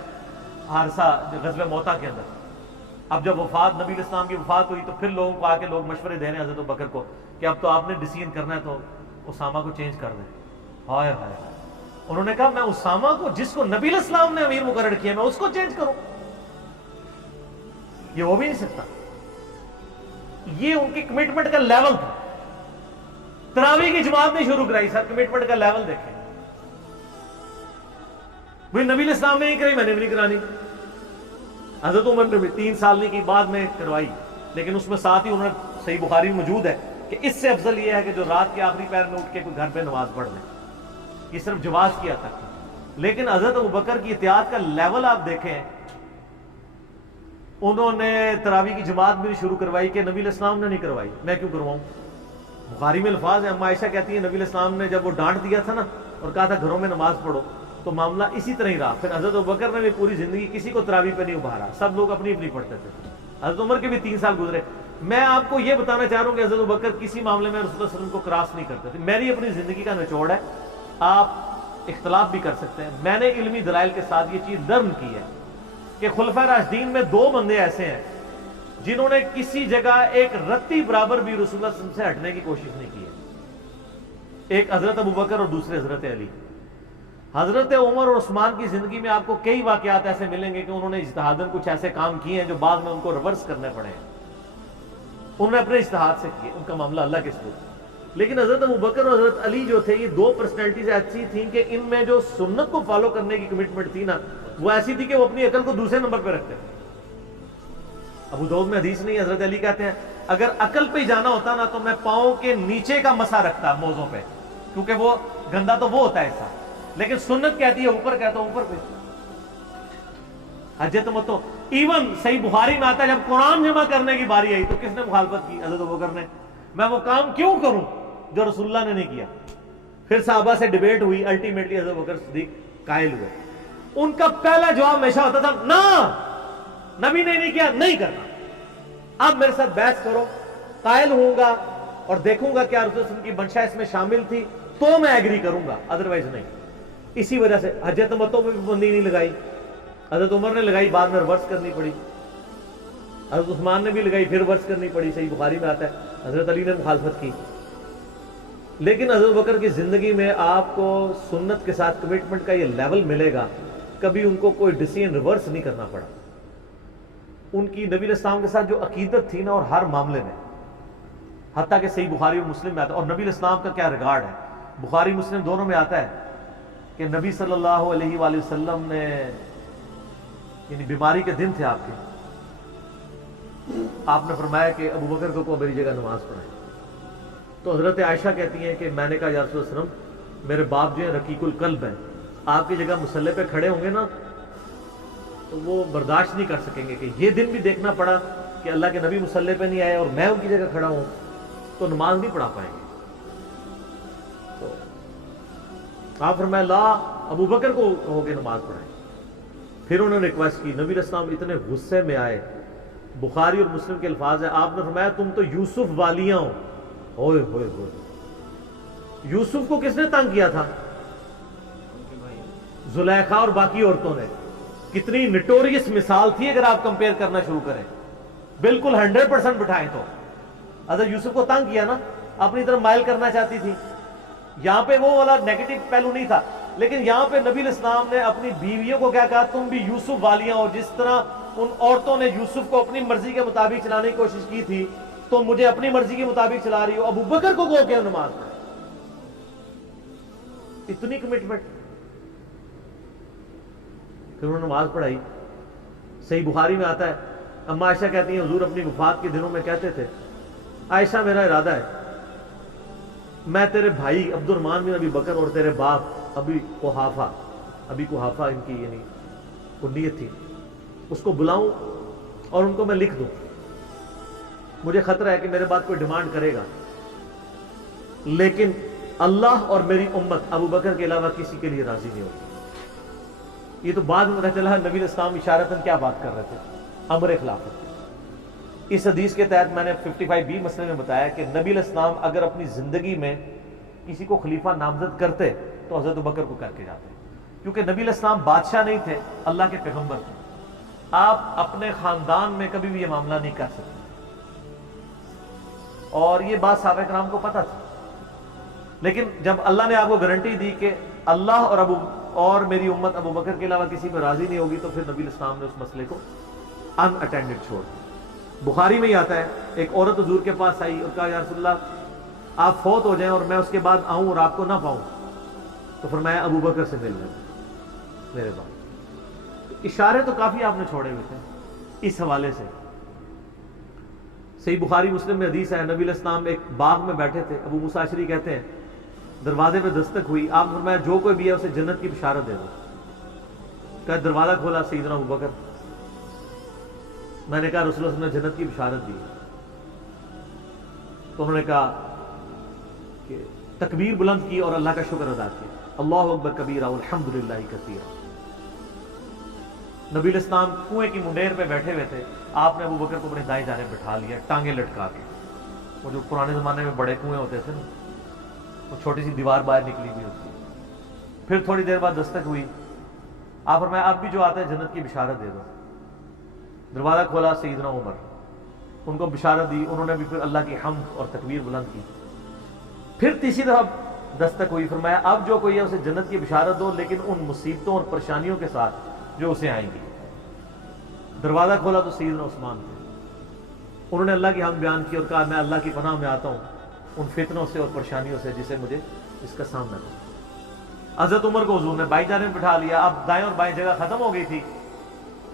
حارثہ غزوہ موتا کے اندر. اب جب وفات نبی علیہ السلام کی وفات ہوئی تو پھر لوگوں کو آ کے لوگ مشورے دے رہے ہیں حضرت بکر کو کہ اب تو آپ نے ڈیسیژن کرنا ہے تو اسامہ کو چینج کر دیں. ہائے ہائے، انہوں نے کہا میں اسامہ کو، جس کو نبی علیہ السلام نے امیر مقرر کیا، میں اس کو چینج کروں؟ یہ ہو بھی نہیں سکتا. یہ ان کی کمٹمنٹ کا لیول تھا. تراویح کی جماعت نہیں شروع کرائی سر، کمٹمنٹ کا لیول دیکھیں. بھائی نبی علیہ السلام نے نہیں کرائی، میں نے بھی نہیں کرانی. حضرت عمر نے بھی 3 سال نہیں کی، بعد میں کروائی، لیکن اس میں ساتھ ہی انہوں نے، صحیح بخاری میں موجود ہے کہ اس سے افضل یہ ہے کہ جو رات کے آخری پہر میں اٹھ کے کوئی گھر پہ نماز پڑھ لیں. یہ صرف جواز کیا تک. لیکن حضرت ابو بکر کی احتیاط کا لیول آپ دیکھیں، انہوں نے تراویح کی جماعت بھی شروع کروائی کہ نبی علیہ السلام نے نہیں کروائی، میں کیوں کرواؤں؟ بخاری میں الفاظ ہیں، اما عائشہ کہتی ہیں نبی علیہ السلام نے جب وہ ڈانٹ دیا تھا نا اور کہا تھا گھروں میں نماز پڑھو، تو معاملہ اسی طرح ہی رہا. پھر حضرت ابو بکر نے بھی پوری زندگی کسی کو تراویح پہ نہیں ابھارا، سب لوگ اپنی اپنی پڑھتے تھے. حضرت عمر کے بھی 3 سال گزرے. میں آپ کو یہ بتانا چاہ رہا ہوں کہ حضرت ابو بکر کسی معاملے میں رسول اللہ صلی اللہ علیہ وسلم کو کراس نہیں کرتے تھے. میری اپنی زندگی کا نچوڑ ہے، آپ اختلاف بھی کر سکتے ہیں. میں نے علمی دلائل کے ساتھ یہ چیز لرن کی ہے کہ خلفائے راشدین میں 2 بندے ایسے ہیں جنہوں نے کسی جگہ ایک رتی برابر بھی رسول اللہ صلی اللہ علیہ وسلم سے ہٹنے کی کوشش نہیں کی ہے. ایک حضرت ابو بکر اور دوسرے حضرت علی. حضرت عمر اور عثمان کی زندگی میں آپ کو کئی واقعات ایسے ملیں گے کہ انہوں نے اجتہاداً کچھ ایسے کام کیے ہیں جو بعد میں ان کو ریورس کرنے پڑے ہیں. انہوں نے اپنے اجتہاد سے کیے، ان کا معاملہ اللہ کے سپرد. لیکن حضرت ابو بکر اور حضرت علی جو تھے، یہ 2 پرسنالٹیز ایسی تھیں کہ ان میں جو سنت کو فالو کرنے کی کمٹمنٹ تھی نا، وہ ایسی تھی کہ وہ اپنی عقل کو دوسرے نمبر پہ رکھتے تھے. ابو داؤد میں حدیث نہیں، حضرت علی کہتے ہیں اگر عقل پہ جانا ہوتا نا تو میں پاؤں کے نیچے کا مسا رکھتا موزوں پہ، کیونکہ وہ گندا تو وہ ہوتا ہے ایسا. لیکن سنت کہتی ہے اوپر، کہتا ہوں اوپر پہ. حجت متو ایون صحیح بخاری میں آتا ہے جب قرآن جمع کرنے کی باری آئی تو کس نے مخالفت کی؟ حضرت ابو بکر نے. میں وہ کام کیوں کروں جو رسول اللہ نے نہیں کیا؟ پھر صحابہ سے ڈیبیٹ ہوئی, الٹیمیٹلی حضرت بکر صدیق قائل ہوئے. ان کا پہلا جواب ہمیشہ ہوتا تھا نا, نبی نے نہیں کیا, نہیں کرنا. اب میرے ساتھ بحث کرو, قائل ہوں گا اور دیکھوں گا کیا رسول کی منشا اس میں شامل تھی تو میں ایگری کروں گا, ادروائز نہیں. اسی وجہ سے حج تمتع میں بھی پابندی نہیں لگائی, حضرت عمر نے لگائی, بعد میں ریورس کرنی پڑی. حضرت عثمان نے بھی لگائی, پھر ریورس کرنی پڑی, صحیح بخاری میں آتا ہے. حضرت علی نے مخالفت کی. لیکن حضرت بکر کی زندگی میں آپ کو سنت کے ساتھ کمٹمنٹ کا یہ لیول ملے گا, کبھی ان کو کوئی ڈیسیژن ریورس نہیں کرنا پڑا. ان کی نبی علیہ السلام کے ساتھ جو عقیدت تھی نا, اور ہر معاملے میں, حتیٰ کہ صحیح بخاری اور مسلم میں آتا ہے. اور نبی علیہ السلام کا کیا ریگارڈ ہے, بخاری مسلم دونوں میں آتا ہے کہ نبی صلی اللہ علیہ وآلہ وسلم نے, یعنی بیماری کے دن تھے آپ کے, آپ نے فرمایا کہ ابو بکر کو میری جگہ نماز پڑھائیں. تو حضرت عائشہ کہتی ہیں کہ میں نے کہا یا رسول اللہ صلی اللہ علیہ وسلم, میرے باپ جو ہیں رقیق القلب ہیں, آپ کی جگہ مصلی پہ کھڑے ہوں گے نا تو وہ برداشت نہیں کر سکیں گے کہ یہ دن بھی دیکھنا پڑا کہ اللہ کے نبی مصلی پہ نہیں آئے اور میں ان کی جگہ کھڑا ہوں, تو نماز نہیں پڑھا پائیں گے. تو آپ فرمایا لا, ابو بکر کو کہو کہ نماز پڑھائیں. پھر انہوں نے ریکویسٹ کی, نبی علیہ السلام اتنے غصے میں آئے. بخاری اور مسلم کے الفاظ ہیں, آپ نے فرمایا تم تو یوسف والیاں ہو. ہوئے ہوئے ہوئے, یوسف کو کس نے تنگ کیا تھا؟ زلیخا اور باقی عورتوں نے. کتنی نٹوریس مثال تھی اگر آپ کمپیئر کرنا شروع کریں, بالکل 100% بٹھائیں تو. حضرت یوسف کو تنگ کیا نا, اپنی طرف مائل کرنا چاہتی تھی. یہاں پہ وہ والا نیگیٹو پہلو نہیں تھا, لیکن یہاں پہ نبی علیہ السلام نے اپنی بیویوں کو کیا کہا, تم بھی یوسف والیاں ہو. جس طرح ان عورتوں نے یوسف کو اپنی مرضی کے مطابق چلانے کی کوشش کی تھی, تو مجھے اپنی مرضی کے مطابق چلا رہی ہو. ابو بکر کو کہو کہ نماز پڑھے. اتنی کمٹمنٹ. پھر انہوں نے نماز پڑھائی. صحیح بخاری میں آتا ہے, اما عائشہ کہتی ہیں حضور اپنی وفات کے دنوں میں کہتے تھے, عائشہ میرا ارادہ ہے میں تیرے بھائی عبد الرحمن بن ابی بکر اور تیرے باپ ابی قحافہ ان کی یعنی کنیت تھی, اس کو بلاؤں اور ان کو میں لکھ دوں. مجھے خطرہ ہے کہ میرے بعد کوئی ڈیمانڈ کرے گا, لیکن اللہ اور میری امت ابو بکر کے علاوہ کسی کے لیے راضی نہیں ہوگی. یہ تو بعد میں پتہ چلا نبی علیہ السلام اشارتاً کیا بات کر رہے تھے, امر خلافت. اس حدیث کے تحت میں نے 55B مسئلے میں بتایا کہ نبی علیہ السلام اگر اپنی زندگی میں کسی کو خلیفہ نامزد کرتے تو حضرت بکر کو کر کے جاتے, کیونکہ نبی علیہ السلام بادشاہ نہیں تھے, اللہ کے پیغمبر تھے. آپ اپنے خاندان میں کبھی بھی یہ معاملہ نہیں کر سکتے, اور یہ بات صحابہ کرام کو پتہ تھی. لیکن جب اللہ نے آپ کو گارنٹی دی کہ اللہ اور میری امت ابو بکر کے علاوہ کسی پہ راضی نہیں ہوگی, تو پھر نبی علیہ السلام نے اس مسئلے کو ان اٹینڈڈ چھوڑ دیا. بخاری میں ہی آتا ہے, ایک عورت حضور کے پاس آئی اور کہا یا رسول اللہ آپ فوت ہو جائیں اور میں اس کے بعد آؤں اور آپ کو نہ پاؤں, تو فرمایا ابو بکر سے مل لیں میرے بعد. اشارے تو کافی آپ نے چھوڑے ہوئے تھے اس حوالے سے. صحیح بخاری مسلم میں حدیث ہے, نبی علیہ السلام ایک باغ میں بیٹھے تھے, ابو موسیٰ اشعری کہتے ہیں دروازے پہ دستک ہوئی, آپ نے فرمایا جو کوئی بھی ہے اسے جنت کی بشارت دے دو. کہا دروازہ کھولا سیدنا ابو بکر. میں نے کہا رسول اللہ صلی اللہ علیہ وسلم نے جنت کی بشارت دی. تو انہوں نے کہا کہ تکبیر بلند کی اور اللہ کا شکر ادا کیا, اللہ اکبر کبیرہ والحمدللہ کثیرہ. نبی علیہ السلام کنویں کی منڈیر پہ بیٹھے ہوئے تھے, آپ نے ابو بکر کو اپنے دائیں جانب بٹھا لیا, ٹانگیں لٹکا کے. وہ جو پرانے زمانے میں بڑے کنویں ہوتے تھے نا, وہ چھوٹی سی دیوار باہر نکلی ہوئی ہوتی. پھر تھوڑی دیر بعد دستک ہوئی, آپ فرمایا اب بھی جو آتا ہے جنت کی بشارت دے دو. دروازہ کھولا سیدنا عمر, ان کو بشارت دی. انہوں نے بھی پھر اللہ کی حمد اور تکبیر بلند کی. پھر تیسری دفعہ دستک ہوئی, فرمایا اب جو کوئی ہے اسے جنت کی بشارت دو, لیکن ان مصیبتوں اور پریشانیوں کے ساتھ جو اسے آئیں گی. دروازہ کھولا تو سیدنا عثمان تھے. انہوں نے اللہ کی حمد بیان کی اور کہا میں اللہ کی پناہ میں آتا ہوں ان فتنوں سے اور پریشانیوں سے جسے مجھے اس کا سامنا کرنا. حضرت عمر کو حضور نے بائیں جانب بٹھا لیا. اب دائیں اور بائیں جگہ ختم ہو گئی تھی,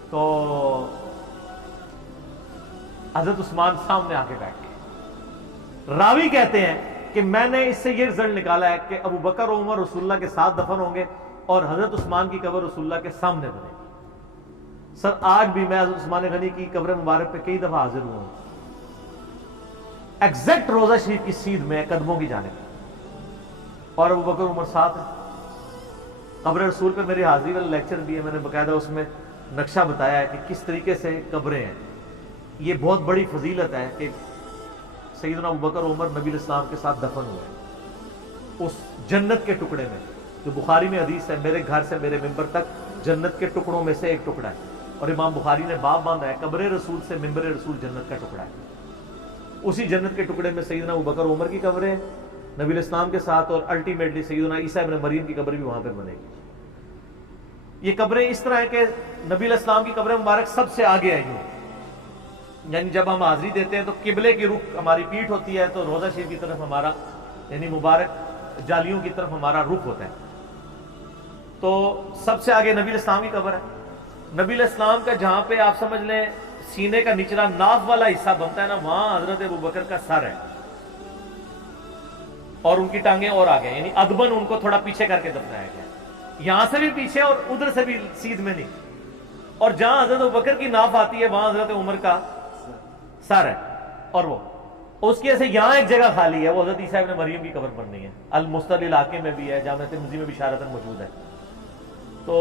تو حضرت عثمان سامنے آ کے بیٹھ گئے. راوی کہتے ہیں کہ میں نے اس سے یہ رزلٹ نکالا ہے کہ ابو بکر و عمر رسول اللہ کے ساتھ دفن ہوں گے اور حضرت عثمان کی قبر رسول اللہ کے سامنے بنے گی. سر آج بھی میں حضرت عثمان غنی کی قبر مبارک پہ کئی دفعہ حاضر ہوا ہوں, ایگزیکٹ روضہ شریف کی سیدھ میں قدموں کی جانب. اور ابو بکر عمر ساتھ ہیں. قبر رسول پہ میری حاضری والا لیکچر بھی ہے، میں نے باقاعدہ اس میں نقشہ بتایا ہے کہ کس طریقے سے قبریں ہیں. یہ بہت بڑی فضیلت ہے کہ سیدنا ابو بکر عمر نبی الاسلام کے ساتھ دفن ہوئے اس جنت کے ٹکڑے میں، جو بخاری میں حدیث ہے میرے گھر سے میرے ممبر تک جنت کے ٹکڑوں میں سے ایک ٹکڑا ہے. اور امام بخاری نے باب باندھا ہے قبر رسول سے ممبر رسول جنت کا ٹکڑا ہے. اسی جنت کے ٹکڑے میں سیدنا ابو بکر عمر کی قبر ہے نبی الاسلام کے ساتھ، اور الٹیمیٹلی سیدنا عیسیٰ ابن مریم کی قبر بھی وہاں پہ بنے گی. یہ قبریں اس طرح ہے کہ نبی الاسلام کی قبر مبارک سب سے آگے آئی ہیں، یعنی جب ہم حاضری دیتے ہیں تو قبلے کی رخ ہماری پیٹھ ہوتی ہے، تو روضہ شریف کی طرف ہمارا یعنی مبارک جالیوں کی طرف ہمارا رخ ہوتا ہے. تو سب سے آگے نبی الاسلام کی قبر ہے. نبی الاسلام کا جہاں پہ آپ سمجھ لیں سینے کا نچلا ناف والا حصہ بنتا ہے نا، وہاں حضرت ابو بکر کا سر ہے اور ان کی ٹانگیں اور آگے، یعنی ادبن ان کو تھوڑا پیچھے کر کے دفنایا گیا، یہاں سے بھی پیچھے اور ادھر سے بھی سیدھ میں نہیں. اور جہاں حضرت ابو بکر کی ناف آتی ہے وہاں حضرت عمر کا سر ہے. اور وہ اس کی ایسے یہاں ایک جگہ خالی ہے، وہ حضرت عیسیٰ ابن مریم کی قبر بننی ہے. المستل علاقے میں بھی ہے، جامع ترمذی میں بھی اشارتاً موجود ہے. تو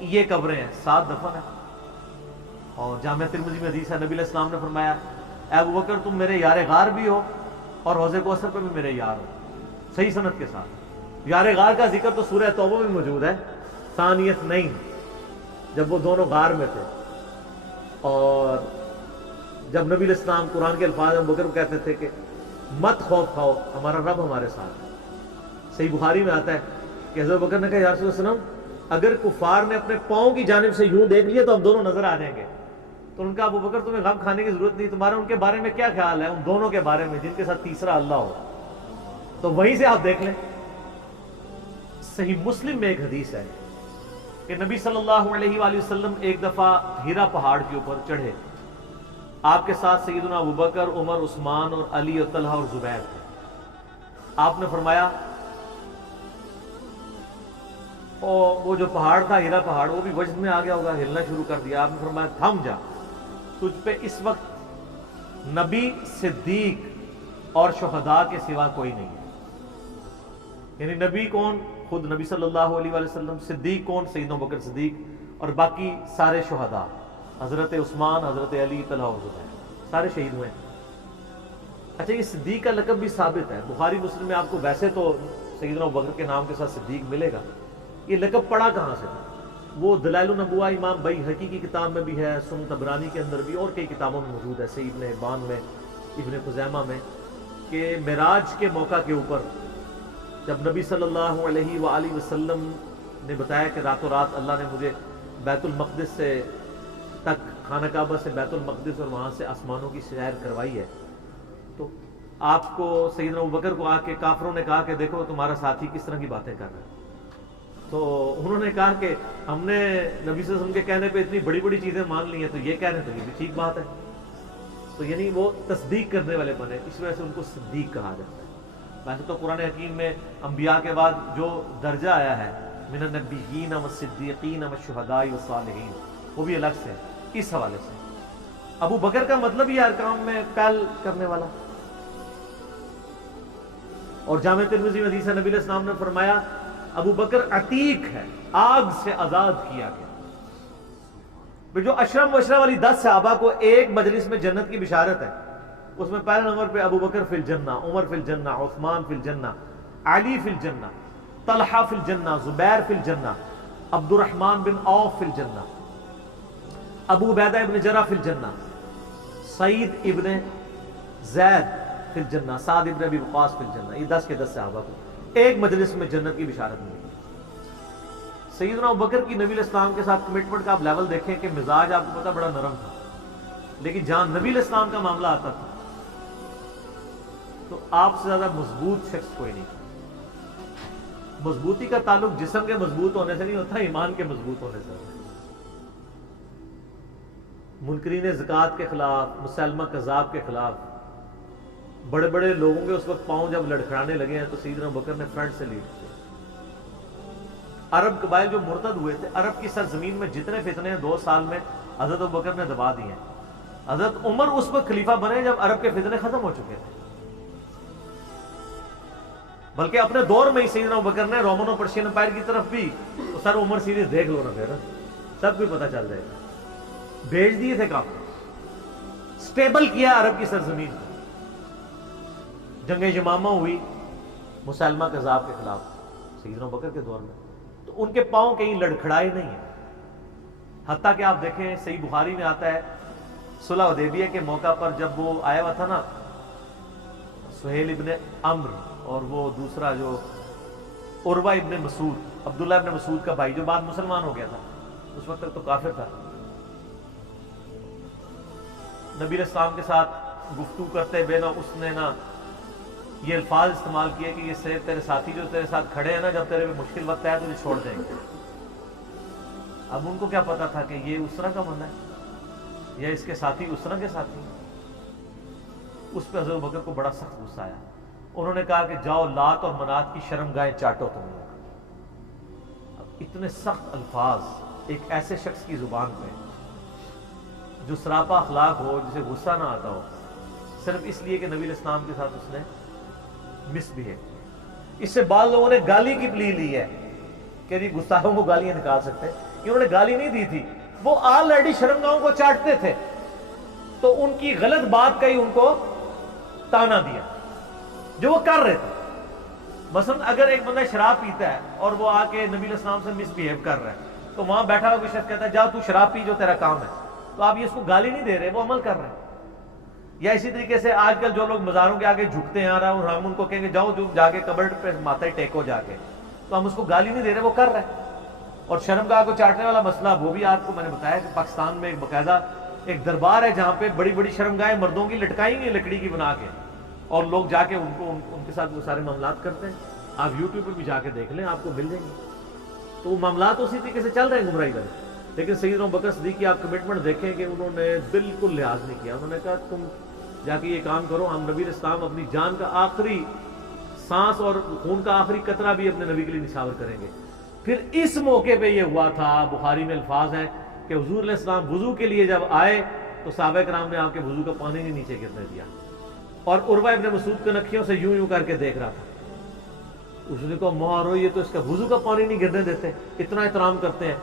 یہ قبریں ہیں، 7 دفن ہیں. اور جامع ترمذی میں حدیث ہے نبی علیہ السلام نے فرمایا اے ابو بکر تم میرے یار غار بھی ہو اور حوض کوثر پہ بھی میرے یار ہو. صحیح سند کے ساتھ. یار غار کا ذکر تو سورہ توبہ میں موجود ہے، ثانیت نہیں، جب وہ دونوں غار میں تھے. اور جب نبی علیہ السلام قرآن کے الفاظ ابو بکر کو کہتے تھے کہ مت خوف کھاؤ، ہمارا رب ہمارے ساتھ ہے. صحیح بخاری میں آتا ہے کہ حضرت بکر نے کہا یا رسول اللہ صلی اللہ علیہ وسلم اگر کفار نے اپنے پاؤں کی جانب سے یوں دیکھ لیا تو ہم دونوں نظر آ جائیں گے. تو ان کا ابو بکر تمہیں غم کھانے کی ضرورت نہیں، تمہارا ان کے بارے میں کیا خیال ہے، ان دونوں کے بارے میں جن کے ساتھ تیسرا اللہ ہو. تو وہیں سے آپ دیکھ لیں. صحیح مسلم میں ایک حدیث ہے کہ نبی صلی اللہ علیہ وآلہ وسلم ایک دفعہ ہیرا پہاڑ کے اوپر چڑھے، آپ کے ساتھ سیدنا ابو بکر، عمر، عثمان اور علی اور طلحہ اور زبیر تھے. آپ نے فرمایا اور وہ جو پہاڑ تھا ہیرا پہاڑ وہ بھی وجد میں آ گیا ہوگا، ہلنا شروع کر دیا. آپ نے فرمایا تھم جا، تجھ پہ اس وقت نبی، صدیق اور شہداء کے سوا کوئی نہیں ہے. یعنی نبی کون؟ خود نبی صلی اللہ علیہ وآلہ وسلم. صدیق کون؟ سیدنا ابو بکر صدیق. اور باقی سارے شہداء، حضرت عثمان، حضرت علی، طلحہ اور زبیر، سارے شہید ہوئے. اچھا یہ صدیق کا لقب بھی ثابت ہے بخاری مسلم میں. آپ کو ویسے تو سیدنا ابو بکر کے نام کے ساتھ صدیق ملے گا، یہ لقب پڑا کہاں سے؟ وہ دلائل النبوہ امام بیہقی کی کتاب میں بھی ہے، سنن طبرانی کے اندر بھی، اور کئی کتابوں میں موجود ہے، صحیح ابن حبان میں، ابن خزیمہ میں، کہ معراج کے موقع کے اوپر جب نبی صلی اللہ علیہ وآلہ وسلم نے بتایا کہ راتوں رات اللہ نے مجھے بیت المقدس سے تک، خانہ کعبہ سے بیت المقدس اور وہاں سے آسمانوں کی سیر کروائی ہے، تو آپ کو سیدنا ابو بکر کو آ کے کافروں نے کہا کہ دیکھو تمہارا ساتھی کس طرح کی باتیں کر رہا ہے. تو انہوں نے کہا کہ ہم نے نبی صلی اللہ علیہ وسلم کے کہنے پہ اتنی بڑی بڑی چیزیں مان لی ہیں، تو یہ کہہ رہے ہیں تو یہ بھی ٹھیک بات ہے. تو یعنی وہ تصدیق کرنے والے بنے، اس وجہ سے ان کو صدیق کہا جاتا ہے. ویسے تو قرآن حکیم میں انبیاء کے بعد جو درجہ آیا ہے من النبیین والصدیقین والشہداء والصالحین، وہ بھی الگ سے اس حوالے سے. ابو بکر کا مطلب ہی ہر کام میں پہل کرنے والا. اور جامع ترمذی میں حدیث ہے نبی علیہ السلام نے فرمایا ابو بکر عتیق ہے، آگ سے آزاد کیا گیا. جو اشرم وشرم والی 10 صحابہ کو ایک مجلس میں جنت کی بشارت ہے، اس میں پہلے نمبر پہ ابو بکر فی الجنہ، عمر فی الجنہ، عثمان فی الجنہ، علی فی الجنہ، طلحہ فی الجنہ، زبیر فی الجنہ، عبد الرحمن بن عوف فی الجنہ، ابو عبیدہ ابن جرح فی الجنہ، سعید ابن زید فی الجنہ، سعد ابن ابی وقاص فی الجنہ. یہ 10 کے 10 صحابہ کو ایک مجلس میں جنت کی بشارت ملی. سیدنا ابو بکر کی نبی علیہ السلام کے ساتھ کمٹمنٹ کا آپ لیول دیکھیں کہ مزاج آپ کو پتہ بڑا نرم تھا، لیکن جہاں نبی علیہ السلام کا معاملہ آتا تھا تو آپ سے زیادہ مضبوط شخص کوئی نہیں تھا. مضبوطی کا تعلق جسم کے مضبوط ہونے سے نہیں ہوتا، ایمان کے مضبوط ہونے سے ہوتا ہے. منکرین زکوٰۃ کے خلاف، مسلمہ کذاب کے خلاف بڑے بڑے لوگوں کے اس وقت پاؤں جب لڑکھڑانے لگے ہیں تو سیدنا ابو بکر نے فرنٹ سے لیڈ کیا. عرب قبائل جو مرتد ہوئے تھے، عرب کی سرزمین میں جتنے فتنے ہیں 2 سال میں حضرت ابو بکر نے دبا دیے ہیں. حضرت عمر اس وقت خلیفہ بنے جب عرب کے فتنے ختم ہو چکے تھے. بلکہ اپنے دور میں ہی سیدنا ابوبکر نے رومن اور پرشین امپائر کی طرف بھی تو سر عمر سیریز دیکھ لو نا، پھر سب کوئی پتہ چل جائے گا، بھیج دیے تھے کافر، سٹیبل کیا عرب کی سرزمین کو۔ جنگ یمامہ ہوئی مسلمہ کذاب کے خلاف سیدنا ابوبکر کے دور میں، تو ان کے پاؤں کہیں لڑکھڑائے نہیں ہیں، حتیٰ کہ آپ دیکھیں صحیح بخاری میں آتا ہے صلح حدیبیہ کے موقع پر جب وہ آیا ہوا تھا نا سہیل ابن عمرو اور وہ دوسرا جو عروہ ابن مسعود، عبداللہ ابن مسعود کا بھائی جو بعد مسلمان ہو گیا تھا، اس وقت تک تو کافر تھا، نبی علیہ السلام کے ساتھ گفتگو کرتے بے نا اس نے نا یہ الفاظ استعمال کیے کہ یہ تیرے ساتھی جو تیرے ساتھ کھڑے ہیں نا، جب تیرے میں مشکل وقت آیا تو یہ چھوڑ دیں گے۔ اب ان کو کیا پتا تھا کہ یہ اسرا کا بندہ ہے یا اس کے ساتھی اسرا کے ساتھی، اس پہ حضرت ابوبکر کو بڑا سخت غصہ آیا۔ انہوں نے کہا کہ جاؤ لات اور منات کی شرمگاہیں چاٹو تم لوگ۔ اب اتنے سخت الفاظ ایک ایسے شخص کی زبان پہ جو سراپا اخلاق ہو، جسے غصہ نہ آتا ہو، صرف اس لیے کہ نبی علیہ السلام کے ساتھ اس نے مس بھی ہے۔ اس سے بعض لوگوں نے گالی کی پلی لی ہے کہ جی گستاخوں کو گالیاں نکال سکتے ہیں، انہوں نے گالی نہیں دی تھی، وہ آلریڈی شرمگاہوں کو چاٹتے تھے، تو ان کی غلط بات کا ہی ان کو تانا دیا جو وہ کر رہے تھے۔ مثلا اگر ایک بندہ شراب پیتا ہے اور وہ آ کے نبی علیہ السلام سے مس بہیو کر رہا ہے، تو وہاں بیٹھا ہوا کوئی شخص کہتا ہے جاؤ تو شراب پی جو تیرا کام ہے، تو آپ یہ اس کو گالی نہیں دے رہے، وہ عمل کر رہے ہیں۔ یا اسی طریقے سے آج کل جو لوگ مزاروں کے آگے جھکتے ہیں اور ہم ان کو کہیں گے جاؤ جو جا کے قبر پہ ماتھا ٹیکو جا کے، تو ہم اس کو گالی نہیں دے رہے، وہ کر رہے ہیں۔ اور شرمگاہ کو چاٹنے والا مسئلہ وہ بھی آپ کو میں نے بتایا کہ پاکستان میں ایک باقاعدہ ایک دربار ہے جہاں پہ بڑی بڑی شرمگاہیں مردوں کی لٹکائی ہوئی لکڑی کی بنا کے، اور لوگ جا کے ان کے ساتھ وہ سارے معاملات کرتے ہیں۔ آپ یوٹیوب پہ بھی جا کے دیکھ لیں، آپ کو مل جائیں گے۔ تو وہ معاملات اسی طریقے سے چل رہے ہیں گمراہی والے، لیکن سیدنا ابوبکر صدیق کی آپ کمٹمنٹ دیکھیں کہ انہوں نے بالکل لحاظ نہیں کیا۔ انہوں نے کہا تم جا کے یہ کام کرو، ہم نبی علیہ السلام اپنی جان کا آخری سانس اور خون کا آخری قطرہ بھی اپنے نبی کے لیے نچھاور کریں گے۔ پھر اس موقع پہ یہ ہوا تھا، بخاری میں الفاظ ہیں کہ حضور علیہ السلام وضو کے لیے جب آئے تو صحابہ کرام نے آپ کے وضو کا پانی نہیں نیچے گرنے دیا، اور عروہ ابن مسعود کو نکھیوں سے یوں کر کے دیکھ رہا تھا۔ اس نے کہا مارو، یہ تو اس کا وضو کا پانی نہیں گرنے دیتے، اتنا احترام کرتے ہیں۔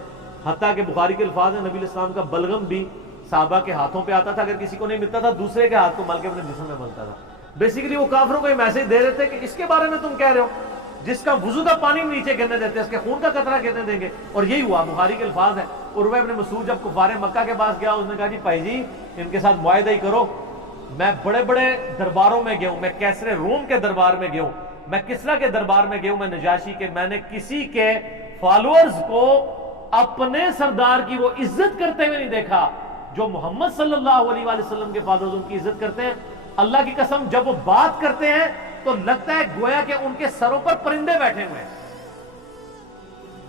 حتیٰ کہ بخاری کے الفاظ ہیں نبی علیہ السلام کا بلغم بھی صحابہ کے ہاتھوں پہ آتا تھا، اگر کسی کو نہیں ملتا تھا دوسرے کے ہاتھ کو مل کے اپنے جسم میں ملتا تھا۔ بیسیکلی وہ کافروں کو یہ میسج دے رہے تھے کہ اس کے بارے میں تم کہہ رہے ہو جس کا وضو کا پانی نیچے گرنے دیتے، اس کے خون کا قطرہ گرنے دیں گے؟ اور یہی ہوا، بخاری کے الفاظ ہیں۔ عروہ ابن مسعود جب کفار مکہ کے پاس گیا، اس نے کہا جی بھائی جی ان کے ساتھ معاہدہ ہی کرو، میں بڑے بڑے درباروں میں گیا ہوں، میں کیسرے روم کے دربار میں گیا ہوں، میں کسرا کے دربار میں گیا ہوں، میں نجاشی کے، میں نے کسی کے فالوورز کو اپنے سردار کی وہ عزت کرتے ہوئے نہیں دیکھا جو محمد صلی اللہ علیہ وآلہ وسلم کے فالوورز ان کی عزت کرتے ہیں۔ اللہ کی قسم جب وہ بات کرتے ہیں تو لگتا ہے گویا کہ ان کے سروں پر پرندے بیٹھے ہوئے ہیں،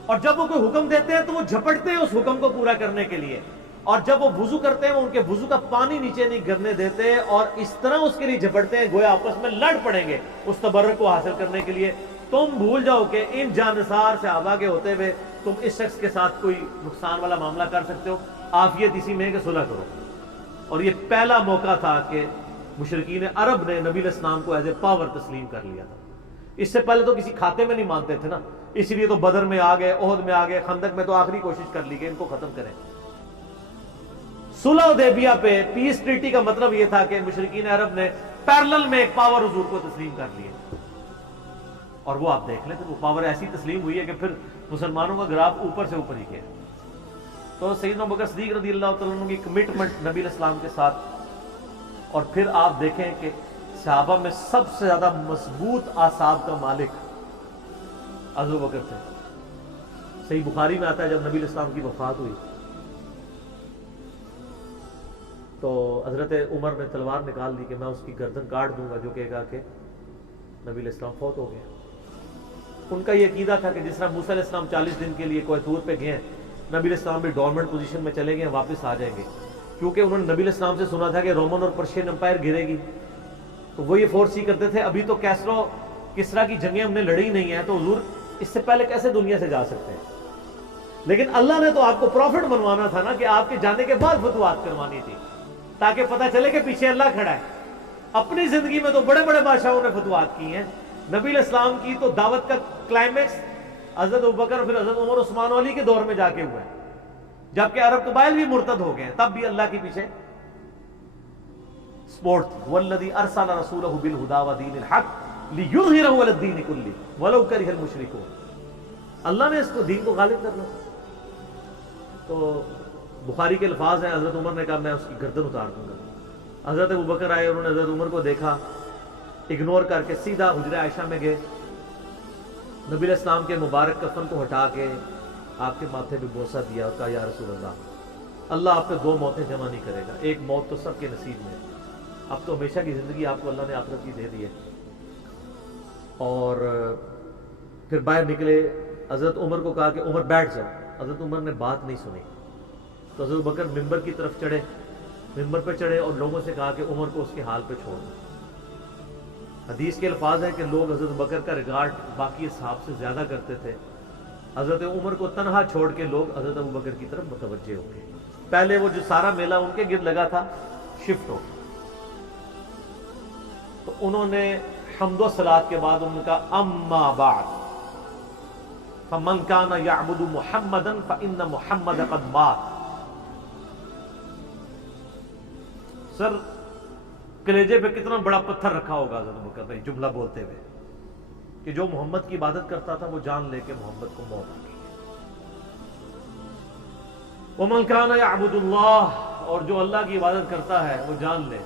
اور جب وہ کوئی حکم دیتے ہیں تو وہ جھپٹتے ہیں اس حکم کو پورا کرنے کے لیے، اور جب وہ وضو کرتے ہیں وہ ان کے وضو کا پانی نیچے نہیں گرنے دیتے، اور اس طرح اس کے لیے جھپٹتے ہیں گویا آپس میں لڑ پڑیں گے اس تبرک کو حاصل کرنے کے لیے۔ تم بھول جاؤ کہ ان جانثار صحابہ کے ہوتے ہوئے تم اس شخص کے ساتھ کوئی نقصان والا معاملہ کر سکتے ہو، عافیت اسی میں کہ صلح کرو۔ اور یہ پہلا موقع تھا کہ مشرکین عرب نے نبی علیہ السلام کو ایز اے پاور تسلیم کر لیا تھا۔ اس سے پہلے تو کسی کھاتے میں نہیں مانتے تھے نا، اس لیے تو بدر میں آ گئے، احد میں آ گئے، خندق میں تو آخری کوشش کر لی کہ ان کو ختم کریں۔ صلح حدیبیہ پہ پیس ٹریٹی کا مطلب یہ تھا کہ مشرکین عرب نے پیرلل میں ایک پاور حضور کو تسلیم کر لیا، اور وہ آپ دیکھ لیں تو وہ پاور ایسی تسلیم ہوئی ہے کہ پھر مسلمانوں کا گراف اوپر سے اوپر ہی گیا۔ تو سیدنا ابوبکر صدیق رضی اللہ تعالیٰ عنہ کی کمٹمنٹ نبی علیہ السلام کے ساتھ، اور پھر آپ دیکھیں کہ صحابہ میں سب سے زیادہ مضبوط اعصاب کا مالک حضرت ابوبکر تھے۔ صحیح بخاری میں آتا ہے جب نبی علیہ السلام کی وفات ہوئی تو حضرت عمر نے تلوار نکال دی کہ میں اس کی گردن کاٹ دوں گا جو کہے گا کہ نبی علیہ السلام فوت ہو گیا۔ ان کا یہ عقیدہ تھا کہ جس طرح موسیٰ علیہ السلام 40 دن کے لیے کوہ طور پہ گئے ہیں، نبی علیہ السلام بھی ڈورمنٹ پوزیشن میں چلے گئے، واپس آ جائیں گے، کیونکہ انہوں نے نبی علیہ السلام سے سنا تھا کہ رومن اور پرشین امپائر گرے گی، تو وہ یہ فورس ہی کرتے تھے ابھی تو کیسرو کسرا کی جنگیں ہم نے لڑی نہیں ہیں، تو حضور اس سے پہلے کیسے دنیا سے جا سکتے ہیں؟ لیکن اللہ نے تو آپ کو پروفٹ بنوانا تھا نا، کہ آپ کے جانے کے بعد فتوحات کروانی تھی تاکہ پتہ چلے کہ پیچھے اللہ کھڑا ہے۔ اپنی زندگی میں تو بڑے بڑے بادشاہوں نے فتوحات کی ہیں، نبی علیہ السلام کی تو دعوت کا کلائمیکس حضرت ابوبکر پھر حضرت عمر عثمان علی کے دور میں جا کے ہوا ہے، جبکہ عرب قبائل بھی مرتد ہو گئے ہیں، تب بھی اللہ کے پیچھے سپورٹ تھی۔ والذی ارسل رسولہ بالہدی ودین الحق لیظہرہ علی الدین کلہ ولو کرہ المشرکون، اللہ نے اس کو دین کو غالب کرنا تھا۔ تو بخاری کے الفاظ ہیں، حضرت عمر نے کہا میں اس کی گردن اتار دوں گا۔ حضرت ابوبکر آئے، انہوں نے حضرت عمر کو دیکھا، اگنور کر کے سیدھا حجرہ عائشہ میں گئے، نبی علیہ السلام کے مبارک کفن کو ہٹا کے آپ کے ماتھے پہ بوسہ دیا اور کہا یا رسول اللہ آپ پہ دو موتیں جمع نہیں کرے گا، ایک موت تو سب کے نصیب میں ہے، اب تو ہمیشہ کی زندگی آپ کو اللہ نے آخرت کی دے دی ہے۔ اور پھر باہر نکلے، حضرت عمر کو کہا کہ عمر بیٹھ جاؤ، حضرت عمر نے بات نہیں سنی، تو حضرت بکر ممبر کی طرف چڑھے، ممبر پہ چڑھے اور لوگوں سے کہا کہ عمر کو اس کے حال پہ چھوڑ دو۔ حدیث کے الفاظ ہیں کہ لوگ حضرت بکر کا ریگارڈ باقی اصحاب سے زیادہ کرتے تھے، حضرت عمر کو تنہا چھوڑ کے لوگ حضرت ابو بکر کی طرف متوجہ ہو گئے۔ پہلے وہ جو سارا میلہ ان کے گرد لگا تھا شفٹ ہو گیا، تو انہوں نے حمد و صلات کے بعد ان کا اما بعد فمن کان یعبد محمدا فإن محمد قد مات۔ سر کلیجے پہ کتنا بڑا پتھر رکھا ہوگا حضرت بکر نے جملہ بولتے ہوئے کہ جو محمد کی عبادت کرتا تھا وہ جان لے کے محمد کو موت آ گئی۔ ومن کان یعبد اللہ، اور جو اللہ کی عبادت کرتا ہے وہ جان لے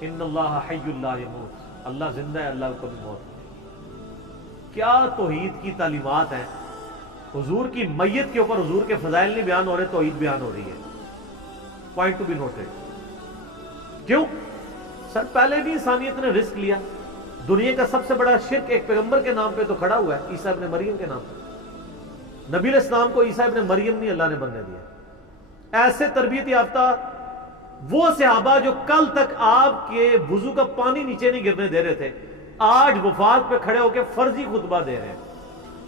ان اللہ حی لا یموت، اللہ زندہ ہے، اللہ کو کبھی موت نہیں۔ کیا توحید کی تعلیمات ہیں، حضور کی میت کے اوپر حضور کے فضائل نہیں بیان ہو رہے، توحید بیان ہو رہی ہے۔ Point to be noted. کیوں؟ سر پہلے بھی انسانیت نے رسک لیا، دنیا کا سب سے بڑا شرک ایک پیغمبر کے نام پہ تو کھڑا ہوا ہے، عیسیٰ ابن مریم کے نام پہ۔ نبی علیہ السلام کو عیسیٰ ابن مریم نہیں اللہ نے بننے دیا۔ ایسے تربیت یافتہ وہ صحابہ جو کل تک آپ کے وضو کا پانی نیچے نہیں گرنے دے رہے تھے، آج وفات پہ کھڑے ہو کے فرضی خطبہ دے رہے ہیں۔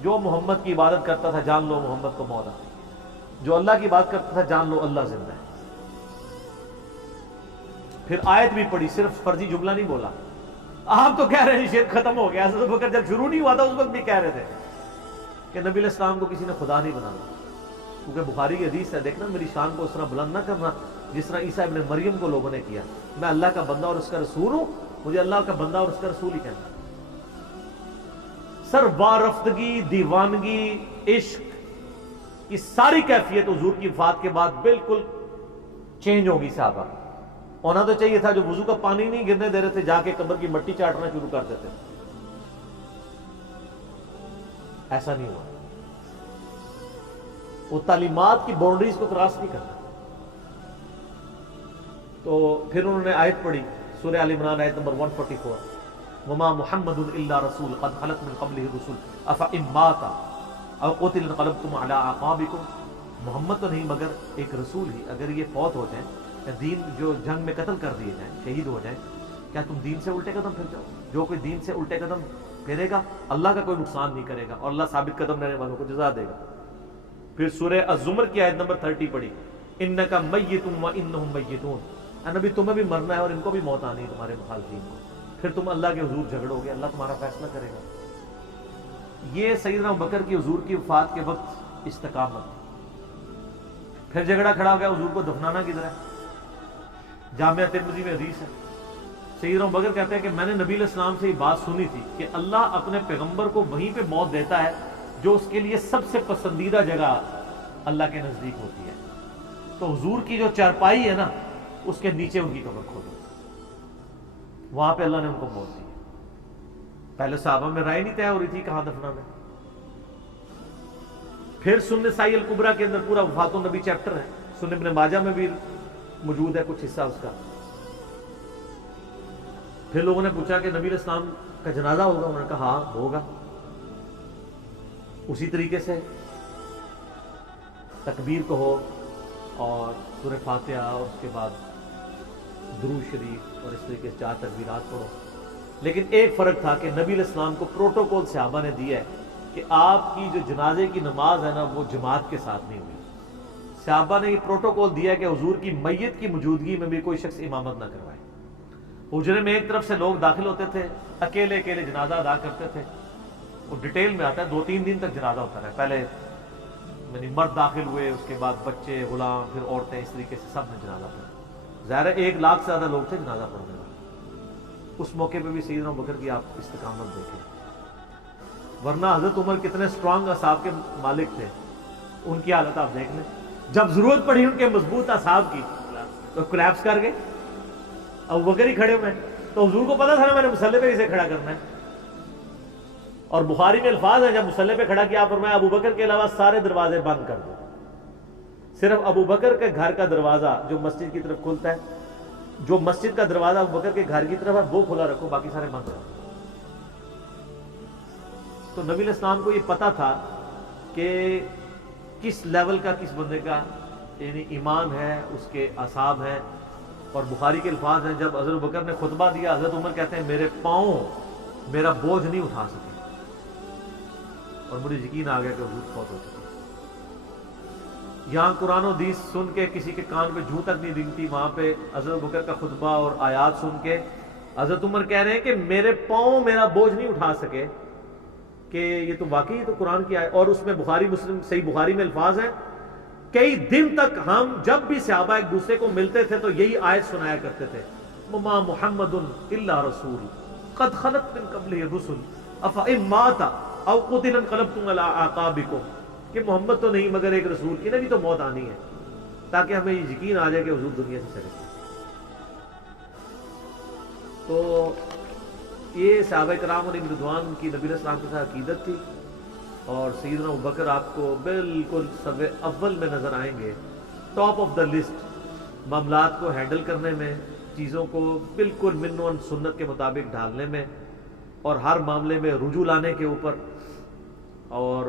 جو محمد کی عبادت کرتا تھا جان لو محمد کو موت آ گئی، جو اللہ کی بات کرتا تھا جان لو اللہ زندہ ہے۔ پھر آیت بھی پڑھی، صرف فرضی جملہ نہیں بولا۔ آپ تو کہہ رہے ہیں شرک ختم ہو گیا، حضرت بکر جب شروع نہیں ہوا تھا اس وقت بھی کہہ رہے تھے کہ نبی علیہ السلام کو کسی نے خدا نہیں بنانا، کیونکہ بخاری کی حدیث ہے، دیکھنا میری شان کو اس طرح بلند نہ کرنا جس طرح عیسیٰ ابن مریم کو لوگوں نے کیا، میں اللہ کا بندہ اور اس کا رسول ہوں، مجھے اللہ کا بندہ اور اس کا رسول ہی کہنا۔ سر وارفتگی، دیوانگی، عشق، یہ ساری کیفیت حضور کی وفات کے بعد بالکل چینج ہوگی۔ صحابہ ہونا تو چاہیے تھا جو وضو کا پانی نہیں گرنے دے رہے تھے جا کے قبر کی مٹی چاٹنا شروع کر دیتے، ایسا نہیں ہوا۔ وہ تعلیمات کی باؤنڈریز کو کراس نہیں کرنا۔ تو پھر انہوں نے آیت پڑھی، سورہ آل عمران آیت نمبر 144، وما محمد الا رسول قد خلت من قبلہ الرسل افإن مات او قتل انقلبتم علی اعقابکم، محمد تو نہیں مگر ایک رسول ہی، اگر یہ فوت ہو جائیں یا دین جو جنگ میں قتل کر دیے جائیں، شہید ہو جائیں، کیا تم دین سے الٹے قدم پھر جاؤ؟ جو کوئی دین سے الٹے قدم پھیرے گا اللہ کا کوئی نقصان نہیں کرے گا اور اللہ ثابت قدم رہنے والوں کو جزا دے گا۔ پھر سورہ الزمر کی آیت نمبر 30 پڑھی، انک میت وانہم میتون، اے نبی تمہیں بھی مرنا ہے اور ان کو بھی موت آنی ہے تمہارے مخالفین کو، پھر تم اللہ کے حضور جھگڑو گے، اللہ تمہارا فیصلہ کرے گا۔ یہ سیدنا ابوبکر کی حضور کی وفات کے وقت استقامت۔ پھر جھگڑا کھڑا ہو گیا حضور کو دفنانا کدھر ہے؟ جامعہ ترمذی میں حدیث ہے، سیدنا ابوبکر کہتے ہیں کہ میں نے نبی علیہ السلام سے یہ بات سنی تھی کہ اللہ اپنے پیغمبر کو وہیں پہ موت دیتا ہے جو اس کے لیے سب سے پسندیدہ جگہ اللہ کے نزدیک ہوتی ہے، تو حضور کی جو چارپائی ہے نا اس کے نیچے ان کی قبر کھودو، وہاں پہ اللہ نے ان کو موت دی۔ پہلے صحابہ میں رائے نہیں طے ہو رہی تھی کہاں دفنانا۔ پھر سنن نسائی الکبریٰ کے اندر پورا وفات النبی چیپٹر ہے، سنن ابن ماجہ میں بھی موجود ہے کچھ حصہ اس کا۔ پھر لوگوں نے پوچھا کہ نبی علیہ السلام کا جنازہ ہوگا، انہوں نے کہا ہاں ہوگا۔ اسی طریقے سے تکبیر کہو اور سورہ فاتحہ اور اس کے بعد درود شریف اور اس طریقے سے 4 تکبیرات پڑھو، لیکن ایک فرق تھا کہ نبی علیہ السلام کو پروٹوکول صحابہ نے دیا ہے کہ آپ کی جو جنازے کی نماز ہے نا وہ جماعت کے ساتھ نہیں ہوئی۔ صحابہ نے یہ پروٹوکول دیا کہ حضور کی میت کی موجودگی میں بھی کوئی شخص امامت نہ کروائے۔ حجرے میں ایک طرف سے لوگ داخل ہوتے تھے، اکیلے اکیلے جنازہ ادا کرتے تھے. وہ ڈیٹیل میں آتا ہے، 2-3 دن تک جنازہ ہوتا رہا. پہلے یعنی مرد داخل ہوئے، اس کے بعد بچے، غلام، پھر عورتیں، اس طریقے سے سب نے جنازہ پڑھا. ظاہر ہے 1 لاکھ سے زیادہ لوگ تھے جنازہ پڑھنے والے. اس موقع پہ بھی سیدنا ابوبکر کی آپ استقامت دیکھیں. ورنہ حضرت عمر کتنے اسٹرانگ اصحاب کے مالک تھے، ان کی حالت آپ دیکھ لیں. جب ضرورت پڑی ان کے مضبوط اصحاب کی تو کولیپس کر گئے. ابوبکر ہی کھڑے ہوئے، تو حضور کو پتا تھا نا میں نے مصلی پہ اسے کھڑا کرنا ہے. اور بخاری میں الفاظ ہیں، جب مصلی پہ کھڑا کیا فرمایا ابوبکر کے علاوہ سارے دروازے بند کر دو، صرف ابوبکر کے گھر کا دروازہ جو مسجد کی طرف کھلتا ہے، جو مسجد کا دروازہ ابوبکر کے گھر کی طرف ہے وہ کھلا رکھو، باقی سارے بند رکھو. تو نبی علیہ السلام کو یہ پتا تھا کہ کس لیول کا کس بندے کا یعنی ایمان ہے، اس کے اعصاب ہیں. اور بخاری کے الفاظ ہیں، جب حضرت ابوبکر نے خطبہ دیا، حضرت عمر کہتے ہیں میرے پاؤں میرا بوجھ نہیں اٹھا سکے، اور مجھے یقین آ گیا کہ حضور فوت ہو چکے. یہاں قرآن و حدیث سن کے کسی کے کان پہ جھو تک نہیں دنگتی، وہاں پہ حضرت ابوبکر کا خطبہ اور آیات سن کے حضرت عمر کہہ رہے ہیں کہ میرے پاؤں میرا بوجھ نہیں اٹھا سکے، کہ یہ تو واقعی تو قرآن کی آیت. اور اس میں بخاری مسلم صحیح بخاری میں الفاظ ہیں، کئی دن تک ہم جب بھی صحابہ ایک دوسرے کو ملتے تھے تو یہی آیت سنایا کرتے تھے، وما محمد الا رسول قد خلت من قبلہ الرسل افئن مات او قتل انقلبتم علی اعقابکم، کہ محمد تو نہیں مگر ایک رسول، انہیں بھی تو موت آنی ہے، تاکہ ہمیں یہ یقین آ جائے کہ حضور دنیا سے چلے گئے. تو یہ صحابہ کرام علیہ رضوان کی نبی علیہ السلام کے ساتھ عقیدت تھی. اور سیدنا ابوبکر آپ کو بالکل سب اول میں نظر آئیں گے، ٹاپ آف دا لسٹ، معاملات کو ہینڈل کرنے میں، چیزوں کو بالکل من و سنت کے مطابق ڈھالنے میں، اور ہر معاملے میں رجوع لانے کے اوپر، اور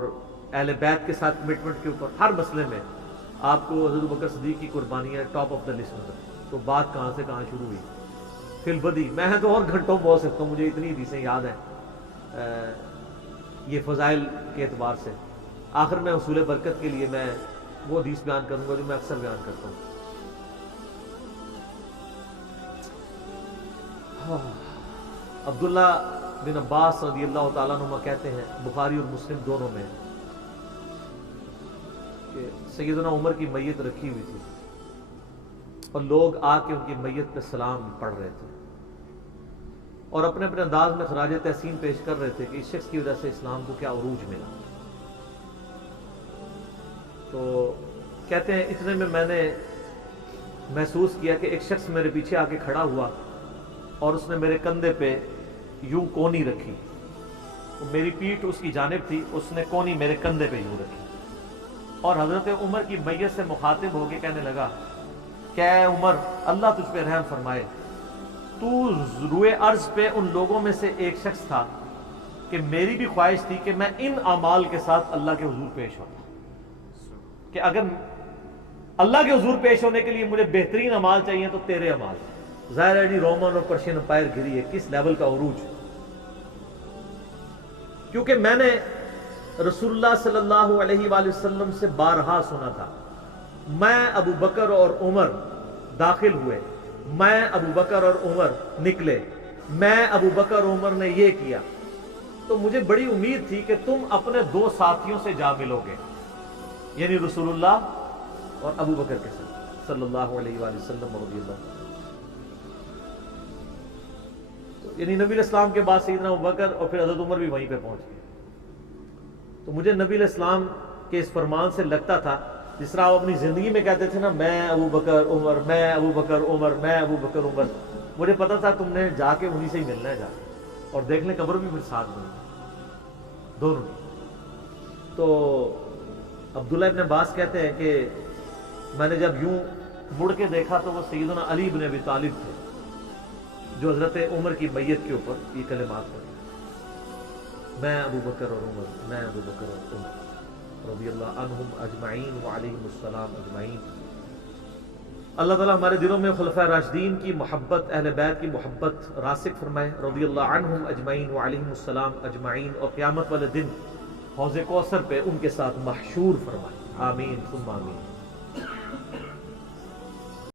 اہل بیت کے ساتھ کمٹمنٹ کے اوپر، ہر مسئلے میں آپ کو حضرت ابوبکر صدیق کی قربانیاں ٹاپ آف دا لسٹ نظر. تو بات کہاں سے کہاں شروع ہوئی، فی البدی. میں تو اور گھنٹوں بول سکتا ہوں، مجھے اتنی حدیثیں یاد ہیں یہ فضائل کے اعتبار سے. آخر میں حصول برکت کے لیے میں وہ حدیث بیان کروں گا جو میں اکثر بیان کرتا ہوں. عبداللہ بن عباس رضی اللہ تعالیٰ عنہ کہتے ہیں، بخاری اور مسلم دونوں میں، کہ سیدنا عمر کی میت رکھی ہوئی تھی اور لوگ آ کے ان کی میت پہ سلام پڑھ رہے تھے اور اپنے اپنے انداز میں خراج تحسین پیش کر رہے تھے کہ اس شخص کی وجہ سے اسلام کو کیا عروج ملا. تو کہتے ہیں اتنے میں نے محسوس کیا کہ ایک شخص میرے پیچھے آ کے کھڑا ہوا اور اس نے میرے کندھے پہ یوں کونی رکھی، میری پیٹھ اس کی جانب تھی، اس نے کونی میرے کندھے پہ یوں رکھی، اور حضرت عمر کی میت سے مخاطب ہو کے کہنے لگا کہ اے عمر، اللہ تجھ پہ رحم فرمائے، تو روئے ارض پہ ان لوگوں میں سے ایک شخص تھا کہ میری بھی خواہش تھی کہ میں ان اعمال کے ساتھ اللہ کے حضور پیش ہوتا، کہ اگر اللہ کے حضور پیش ہونے کے لیے مجھے بہترین اعمال چاہیے تو تیرے اعمال. ظاہر ہے جی رومن اور پرشین امپائر گری ہے، کس لیول کا عروج. کیونکہ میں نے رسول اللہ صلی اللہ علیہ وآلہ وسلم سے بارہا سنا تھا، میں ابو بکر اور عمر داخل ہوئے، میں ابو بکر اور عمر نکلے، میں ابو بکر اور عمر نے یہ کیا. تو مجھے بڑی امید تھی کہ تم اپنے 2 ساتھیوں سے جا ملو گے، یعنی رسول اللہ اور ابو بکر کے ساتھ صلی اللہ علیہ وآلہ وسلم رضی اللہ. یعنی نبی علیہ السلام کے بعد سیدنا ابو بکر اور پھر حضرت عمر بھی وہیں پہ پہنچ گئے. تو مجھے نبی علیہ السلام کے اس فرمان سے لگتا تھا جس طرح آپ اپنی زندگی میں کہتے تھے نا، میں ابو بکر عمر، میں ابو بکر عمر، میں ابو بکر عمر. مجھے پتا تھا تم نے جا کے انہی سے ہی ملنا ہے، جا کے اور دیکھ لیں قبر بھی پھر ساتھ میں دونوں. تو عبداللہ ابن عباس کہتے ہیں کہ میں نے جب یوں مڑ کے دیکھا تو وہ سیدنا علی بن ابی طالب تھے جو حضرت عمر کی میت کے اوپر یہ کلمات پڑھے، میں ابو بکر اور عمر، میں ابو بکر اور عمر رضی اللہ عنہم اجمعین وعلیہم السلام اجمعین. اللہ تعالیٰ ہمارے دلوں میں خلفائے راشدین کی محبت، اہل بیت کی محبت راسخ فرمائے رضی اللہ عنہم اجمعین وعلیہم السلام اجمعین، اور قیامت والے دن حوض کوثر پہ ان کے ساتھ محشور فرمائے. آمین ثم آمین.